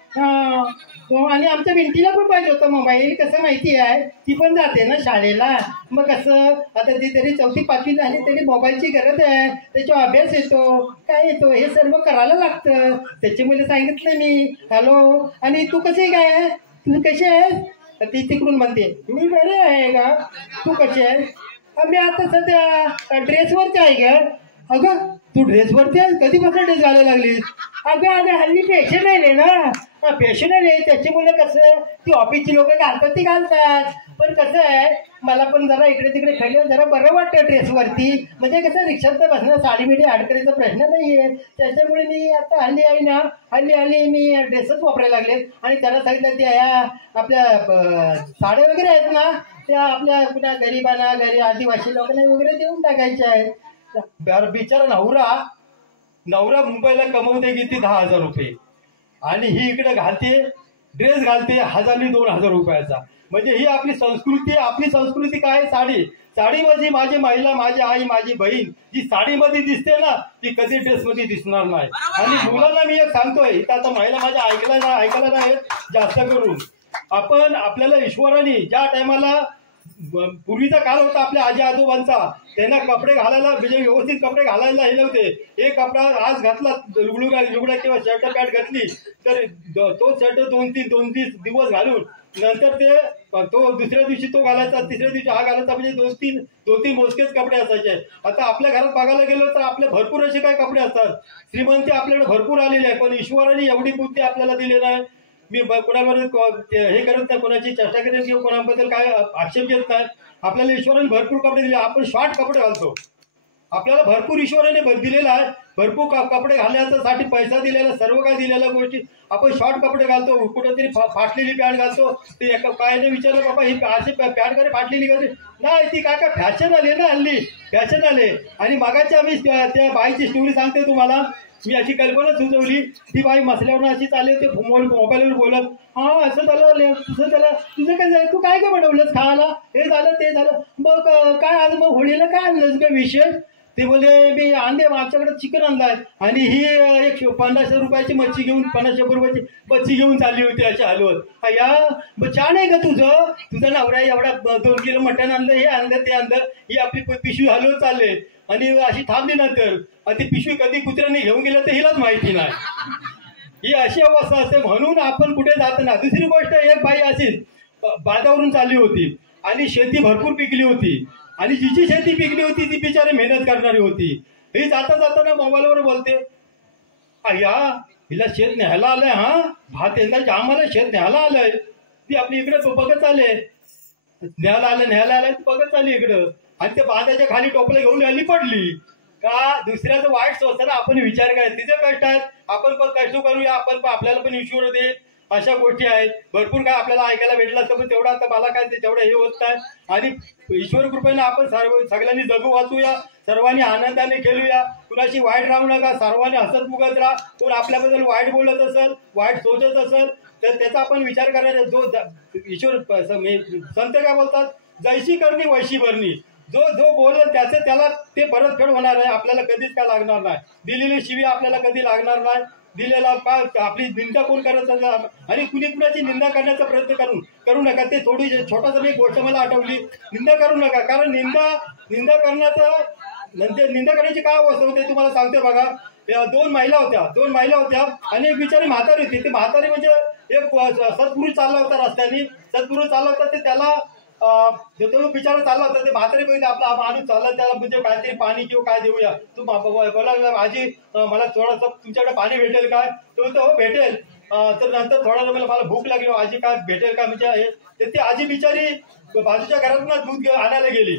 तो आणि आमच्या भिंतीला पण पाहिजे होता मोबाईल. कसं माहिती आहे ती पण जाते ना शाळेला मग कसं आता ती तरी 4थी 5वी झाली तरी मोबाईलची गरज आहे. त्याच्यावर अभ्यास येतो काय येतो हे सर्व करायला लागतं. त्याच्यामुळे सांगितलं मी हॅलो आणि तू कशी काय तू कशी आहे ती तिकडून म्हणते मी बरे आहे का तू कशी आहे. मी आता सध्या ड्रेसवरती आहे का. अगं तू ड्रेसवरती आहे कधीपासून ड्रेस घालायला लागलीस. अगं हल्ली फॅशन आहे ना फॅशन आहे त्याच्यामुळे कसं ती ऑफिसची लोक घालतात ती घालतात पण कसं आहे मला पण जरा इकडे तिकडे खेळलं जरा बरं वाटतं ड्रेसवरती म्हणजे कसं रिक्षात बसणं साडी बिडी अडकण्याचा प्रश्न नाही आहे. त्याच्यामुळे मी आता हल्ली आहे ना हल्ली मी ड्रेसच वापरायला लागले आणि त्याला सांगितलं ते आपल्या साड्या वगैरे आहेत ना त्या आपल्या कुठल्या गरिबांना आदिवासी लोकांना वगैरे देऊन टाकायच्या आहेत. बिचारा नवरा मुंबईला कमवते किती 10,000 रुपये आणि ही इकडे घालते ड्रेस घालते 1,000-2,000 रुपयाचा. म्हणजे ही आपली संस्कृती काय साडीमध्ये माझी महिला माझी आई माझी बहीण जी साडीमध्ये दिसते ना ती कधी ड्रेसमध्ये दिसणार नाही. आणि मुलांना मी एक सांगतोय इथं आता महिला माझ्या ऐकायला नाही जास्त करून आपल्याला ईश्वराने ज्या टायमाला पूर्वीचा काळ होता आपल्या आजी आजोबांचा त्यांना कपडे घालायला म्हणजे व्यवस्थित कपडे घालायला हे नव्हते. एक कपडा आज घातला लुगडा किंवा शर्ट पॅन्ट घातली तर तो शर्ट 2-3 दिवस घालून नंतर तो दुसऱ्या दिवशी तो घालायचा तिसऱ्या दिवशी हा घालायचा म्हणजे 2-3 मोजकेच कपडे असायचे. आता आपल्या घरात बघायला गेलो तर आपले भरपूर असे काही कपडे असतात. श्रीमंती आपल्याकडे भरपूर आलेले आहे पण ईश्वराने एवढी बुद्धी आपल्याला दिली नाही. मी कोणाबरोबर हे करत नाही, कोणाची चेष्टा करत किंवा कोणाबद्दल काय आक्षेप घेत नाही. आपल्याला ईश्वराने भरपूर कपडे दिले, आपण शॉर्ट कपडे घालतो. आपल्याला भरपूर ईश्वराने दिलेला आहे, भरपूर कपडे घालण्यासाठी पैसा दिलेला, सर्व काही दिलेल्या गोष्टी आपण शॉर्ट कपडे घालतो. कुठेतरी फाटलेली पॅन्ट घालतो. ते एका कायने विचारलं बाबा ही अशी पॅन्ट करे फाटलेली कधी नाही, ती काय फॅशन आली ना, हल्ली फॅशन आले. आणि मागाची आम्ही त्या बाईची स्टोरी सांगते तुम्हाला. मी अशी कल्पना सुचवली, ती बाई मसल्यावर अशी चालली, ते मोबाईलवर बोलत, हा असं झालं तसं झालं, तुझं काय झालं, तू काय काय बनवलंस खायला, हे झालं ते झालं, मग काय आज मग होळीला काय आणलंस काय विशेष. ते बोलले मी आणले, आमच्याकडे चिकन आणलाय. आणि ही एक 500 रुपयाची मच्छी घेऊन 500 रुपयाची मच्छी घेऊन चालली होती अशी हलवत. या छान आहे का तुझा नवरा एवढा 2 किलो मटण आणलं, हे आणलं ते आणलं, ही आपली पिशवी हलवत चालले. आणि अशी थांबली नंतर ती पिशवी कधी कुत्र्याने घेऊन गेलं तर हिलाच माहिती नाही. ही अशी अवस्था असते. म्हणून आपण कुठे जात ना. दुसरी गोष्ट, एक बाई अशीच बाजावरून चालली होती आणि शेती भरपूर पिकली होती. आणि जिची शेती पिकली होती ती बिचारी मेहनत करणारी होती. ही जाता जाताना मोबाईलवर बोलते, अय्या हिला शेत न्यायला आलंय, हा भात यंदाच्या आम्हाला शेत न्यायला आलंय. ती आपली इकडे बघत आले, न्यायला आलं बघत आली इकडं. आणि त्या बांधाच्या खाली टोपलं घेऊन आली पडली का. दुसऱ्याचं वाईट सोचताना आपण विचार करायचा, तिचं कष्ट आहेत, आपण पण कष्ट करूया, आपण पण आपल्याला पण ईश्वर दे. अशा गोष्टी आहेत. भरपूर काय आपल्याला ऐकायला भेटलं असतं, पण तेवढं आता मला काय तेवढं हे होत नाही. आणि ईश्वर कृपेने आपण सगळ्यांनी जगू वाचूया, सर्वांनी आनंदाने खेळूया, कुणाशी वाईट राहू नका, सर्वांनी हसत मुगत राहा. कोण आपल्याबद्दल वाईट बोलत असेल, वाईट सोचत असेल तर त्याचा आपण विचार करायचा. जो ईश्वर संत काय बोलतात, जैशी करणी वैशी भरणी. जो बोलल त्याला ते परतफेड होणार आहे. आपल्याला कधीच काय लागणार नाही. दिलेली शिवी आपल्याला कधी लागणार नाही. दिलेला काय आपली निंदा कोण करत असेल आणि कुणी कुणाची निंदा करण्याचा प्रयत्न करू नका. ते थोडी छोटासा एक गोष्ट मला आठवली, निंदा करू नका. कारण निंदा करण्याची काय अवस्था होते तुम्हाला सांगते बघा. 2 महिला होत्या आणि एक बिचारी म्हातारी होती. ती म्हातारी म्हणजे एक सत्पुरुष चालला होता रस्त्याने, ते त्याला तो बिचारा चालला होता. ते म्हातारी बघितलं आपला माणूस चालला, त्याला म्हणजे काहीतरी पाणी किंवा काय देऊया. तू बोला आजी मला थोडंसं तुमच्याकडे पाणी भेटेल काय. तो हो भेटेल. तर नंतर थोडा मला भूक लागली, आजी काय भेटेल का म्हणजे. तर ती आजी बिचारी बाजूच्या घरातून दूध आणायला गेली.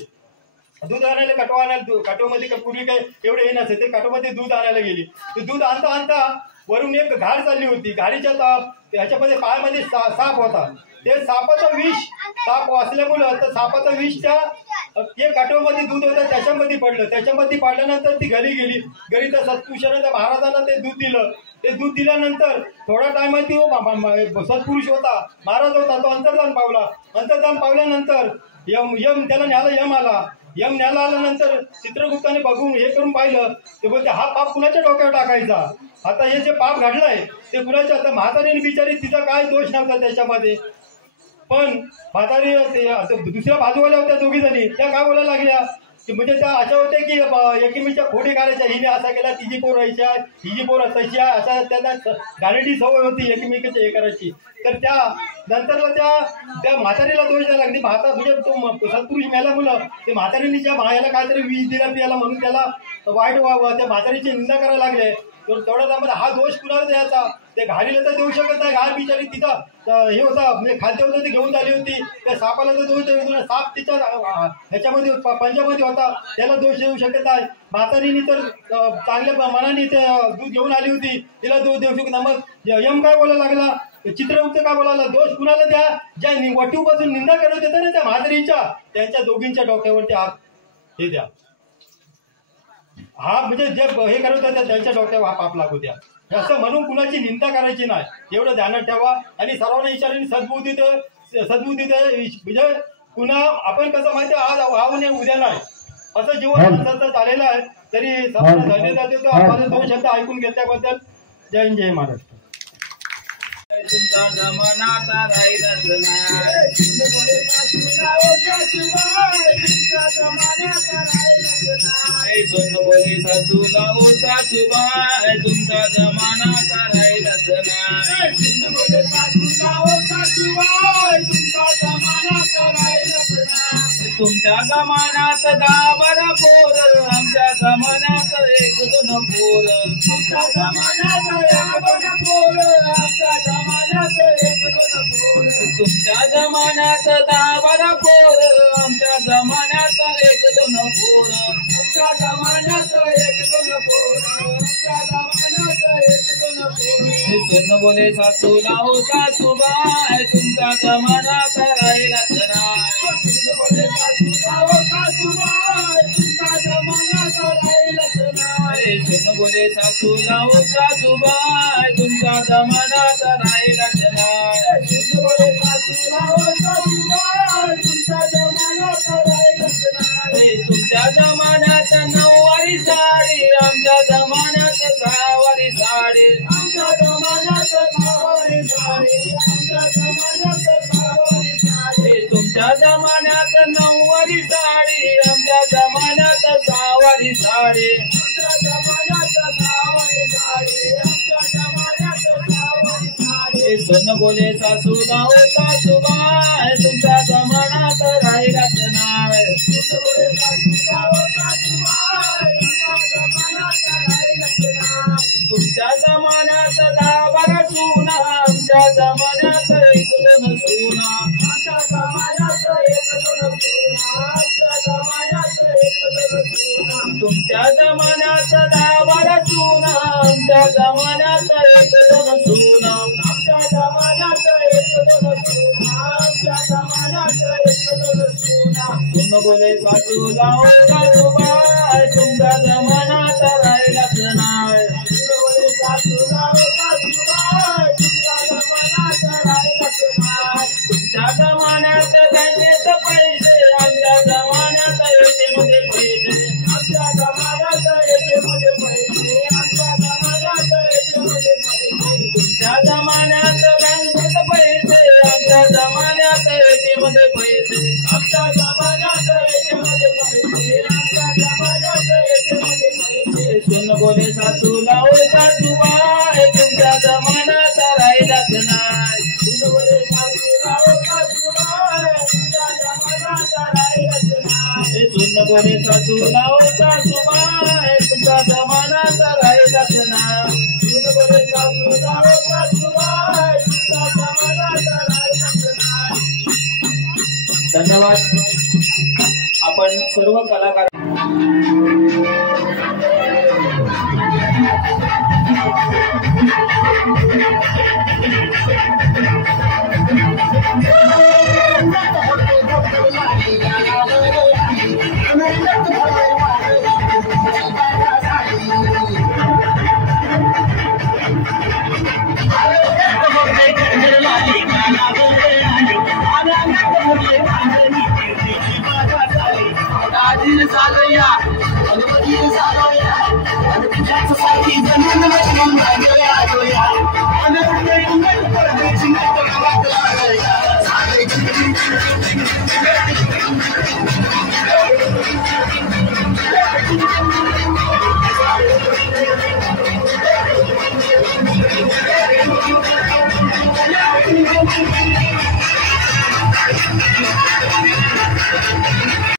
दूध आणायला काटवामध्ये पूर्वी काही एवढे हे नसे, ते काटवामध्ये दूध आणायला गेली. दूध आणता वरून एक घाड चालली होती. घाडीच्या ह्याच्यामध्ये पायामध्ये साप होता. ते साप वाचल्यामुळं तर सापाचं विष त्या काटवामध्ये दूध होतं त्याच्यामध्ये पडलं. त्याच्यामध्ये पडल्यानंतर ती घरी गेली. घरी त्या सत्पुरुषाने त्या महाराजांना ते दूध दिलं. ते दूध दिल्यानंतर थोड्या टायमात ती सत्पुरुष होता, महाराज होता, तो अंतर्धान पावल्यानंतर यम त्याला न्यायला आल्यानंतर चित्रगुप्ताने बघून हे करून पाहिलं. ते बोलते हा पाप कुणाच्या डोक्यावर टाकायचा. आता हे जे पाप घडलंय ते कुणाच्या. आता म्हातारीने बिचारी तिचा काय दोष नव्हता त्याच्यामध्ये. पण म्हातारी दुसऱ्या बाजूवाल्या होत्या 2 जणी, त्या काय बोलायला लागल्या की म्हणजे त्या अशा होत्या की एकीमेकीच्या खोडी काढायच्या. हिने असा केला, तिची पोर राहायची आहे, हिची पोर असायची आहे, असा त्यांना घाणेरडी सवय होती एकीमेकीच्या हे करायची. तर त्या नंतरला त्या म्हातारीला दोष द्यायला लागली. म्हणजे तो सत्पुरुष मेल्यामुळं ते म्हातारीने ज्या भायाला काहीतरी विष दिला प्यायला म्हणून त्याला वाईट त्या म्हातारीची निंदा करायला लागले. तर तेवढ्या त्यामध्ये हा दोष कुणाला द्यायचा. ते घाणीला तर देऊ शकत नाही. घाण बिचारी तिचा हे होता म्हणजे खाद्य होतं ते घेऊन आली होती. त्या सापाला तर दोष देऊ, साप तिच्या ह्याच्यामध्ये पंजामध्ये होता, त्याला दोष देऊ शकत आहे. म्हातारीने तर चांगल्या मनाने ते दूध घेऊन आली होती, तिला दोष देऊ शकत नाही. मग यम काय बोलायला लागला, चित्रगुप्त काय बोलायला, दोष कुणाला द्या, ज्या वटूपासून निंदा करत होत्या ना त्या म्हातारीच्या, त्यांच्या दोघींच्या डोक्यावरती हात हे द्या. हा म्हणजे जे हे करत होत्या त्यांच्या डोक्यावर हा पाप लागू द्या. असं म्हणून कुणाची निंदा करायची नाही, एवढं ध्यानात ठेवा. आणि सर्वांना विचाराने सद्बुद्धी म्हणजे पुन्हा आपण कसं माहिती आज वाहू नये उद्या नाही असं जीवन झालेलं आहे. तरी सर्वांना धन्यवाद देतो. आपण 2 शब्द ऐकून घेतल्याबद्दल. जय हिंद, जय महाराष्ट्र. तुमचा जमानात राहिलाच नाही, सोन बोले सासूला ओ सासूबाई, तुमचा जमानात राहिलाच नाही, सोन बोले सासूला ओ सासूबाई, तुमचा जमानात राहिलाच नाही. तुमच्या जमानात 10-12 पोर, आमच्या जमानात 1-2 पोर, तुमच्या जमानात 10-12 पोर, आमच्या जमानात तुमच्या जमान्यात 10-12 पोर आमच्या जमान्यात 1-2 पोर आमच्या जमान्यात 1-2 पोर आमच्या जमान्यात 1-2 पोर सोन बोले सासूला हो सासूबाई तुमच्या जमान्यात राहिलाच नाही सोन बोले सासूला हो सासूबाई तुमच्या जमान्यात राहिलाच नाही सोन बोले सासूला हो सासूबाई तुमच्या जमान्यात राहिलाच नाही सोन बोले सासूला हो सासूबाई तुमच्या जमान्यात राहिलाच नाही तुमच्या जमान्यात 9 वारी साडी आमच्या जमान्यात 6 वारी साडी आमच्या जमान्यात 6 वारी साडी आमच्या जमान्यात 6 वारी साडी तुमच्या जमान्यात 9 वारी साडी आमच्या जमान्यात 6 वारी साडी आमच्या जमान्यात 6 वारी साडी आमच्या जमान्यात 6 वारी साडी सोन बोले सासूला हो सासूबाई तुमच्या जमान्यात राहिलाच नाही सोन बोले सासूला हो सासूबाई तुमच्या जमान्यात राहिलाच नाही तुमच्या जमान्यात 10-12 सुना आमच्या जमान्यात 1-2 सुना आमच्या जमान्यात 1-2 सुना आमच्या जमान्यात 1-2 सुना तुमच्या जमान्यात 10-12 सुना आमच्या जमान्यात 1-2 सुना आमच्या जमान्यात 1-2 सुना आमच्या जमान्यात 1-2 सुना सोन बोले सासूला हो सासूबाई तुमच्या जमान्यात राहिलाच नाही सोन बोले सासूला हो सासूबाई तुमच्या जमान्यात राहिलाच नाही तुमच्या जमान्यात बँकेत पैसे आमच्या जमान्यात ATM-मध्ये पैसे आमच्या जमान्यात ATM-मध्ये पैसे आमच्या जमान्यात ATM-मध्ये पैसे तुमच्या जमान्यात बँकेत पैसे आमच्या जमान्यात ATM-मध्ये पैसे आमच्या जमान्यात ATM-मध्ये पैसे आमच्या जमान्यात ATM-मध्ये पैसे सोन बोले सासूला हो सासूबाई तुमच्या जमान्यात राहिलाच नाही सोन बोले सासूला हो सासूबाई तुमच्या जमान्यात राहिलाच नाही सोन बोले सासूला हो सासूबाई तुमच्या जमान्यात राहिलाच नाही सोन बोले सासूला हो सासूबाई तुमच्या जमान्यात राहिलाच नाही. धन्यवाद. आपण सर्व कलाकार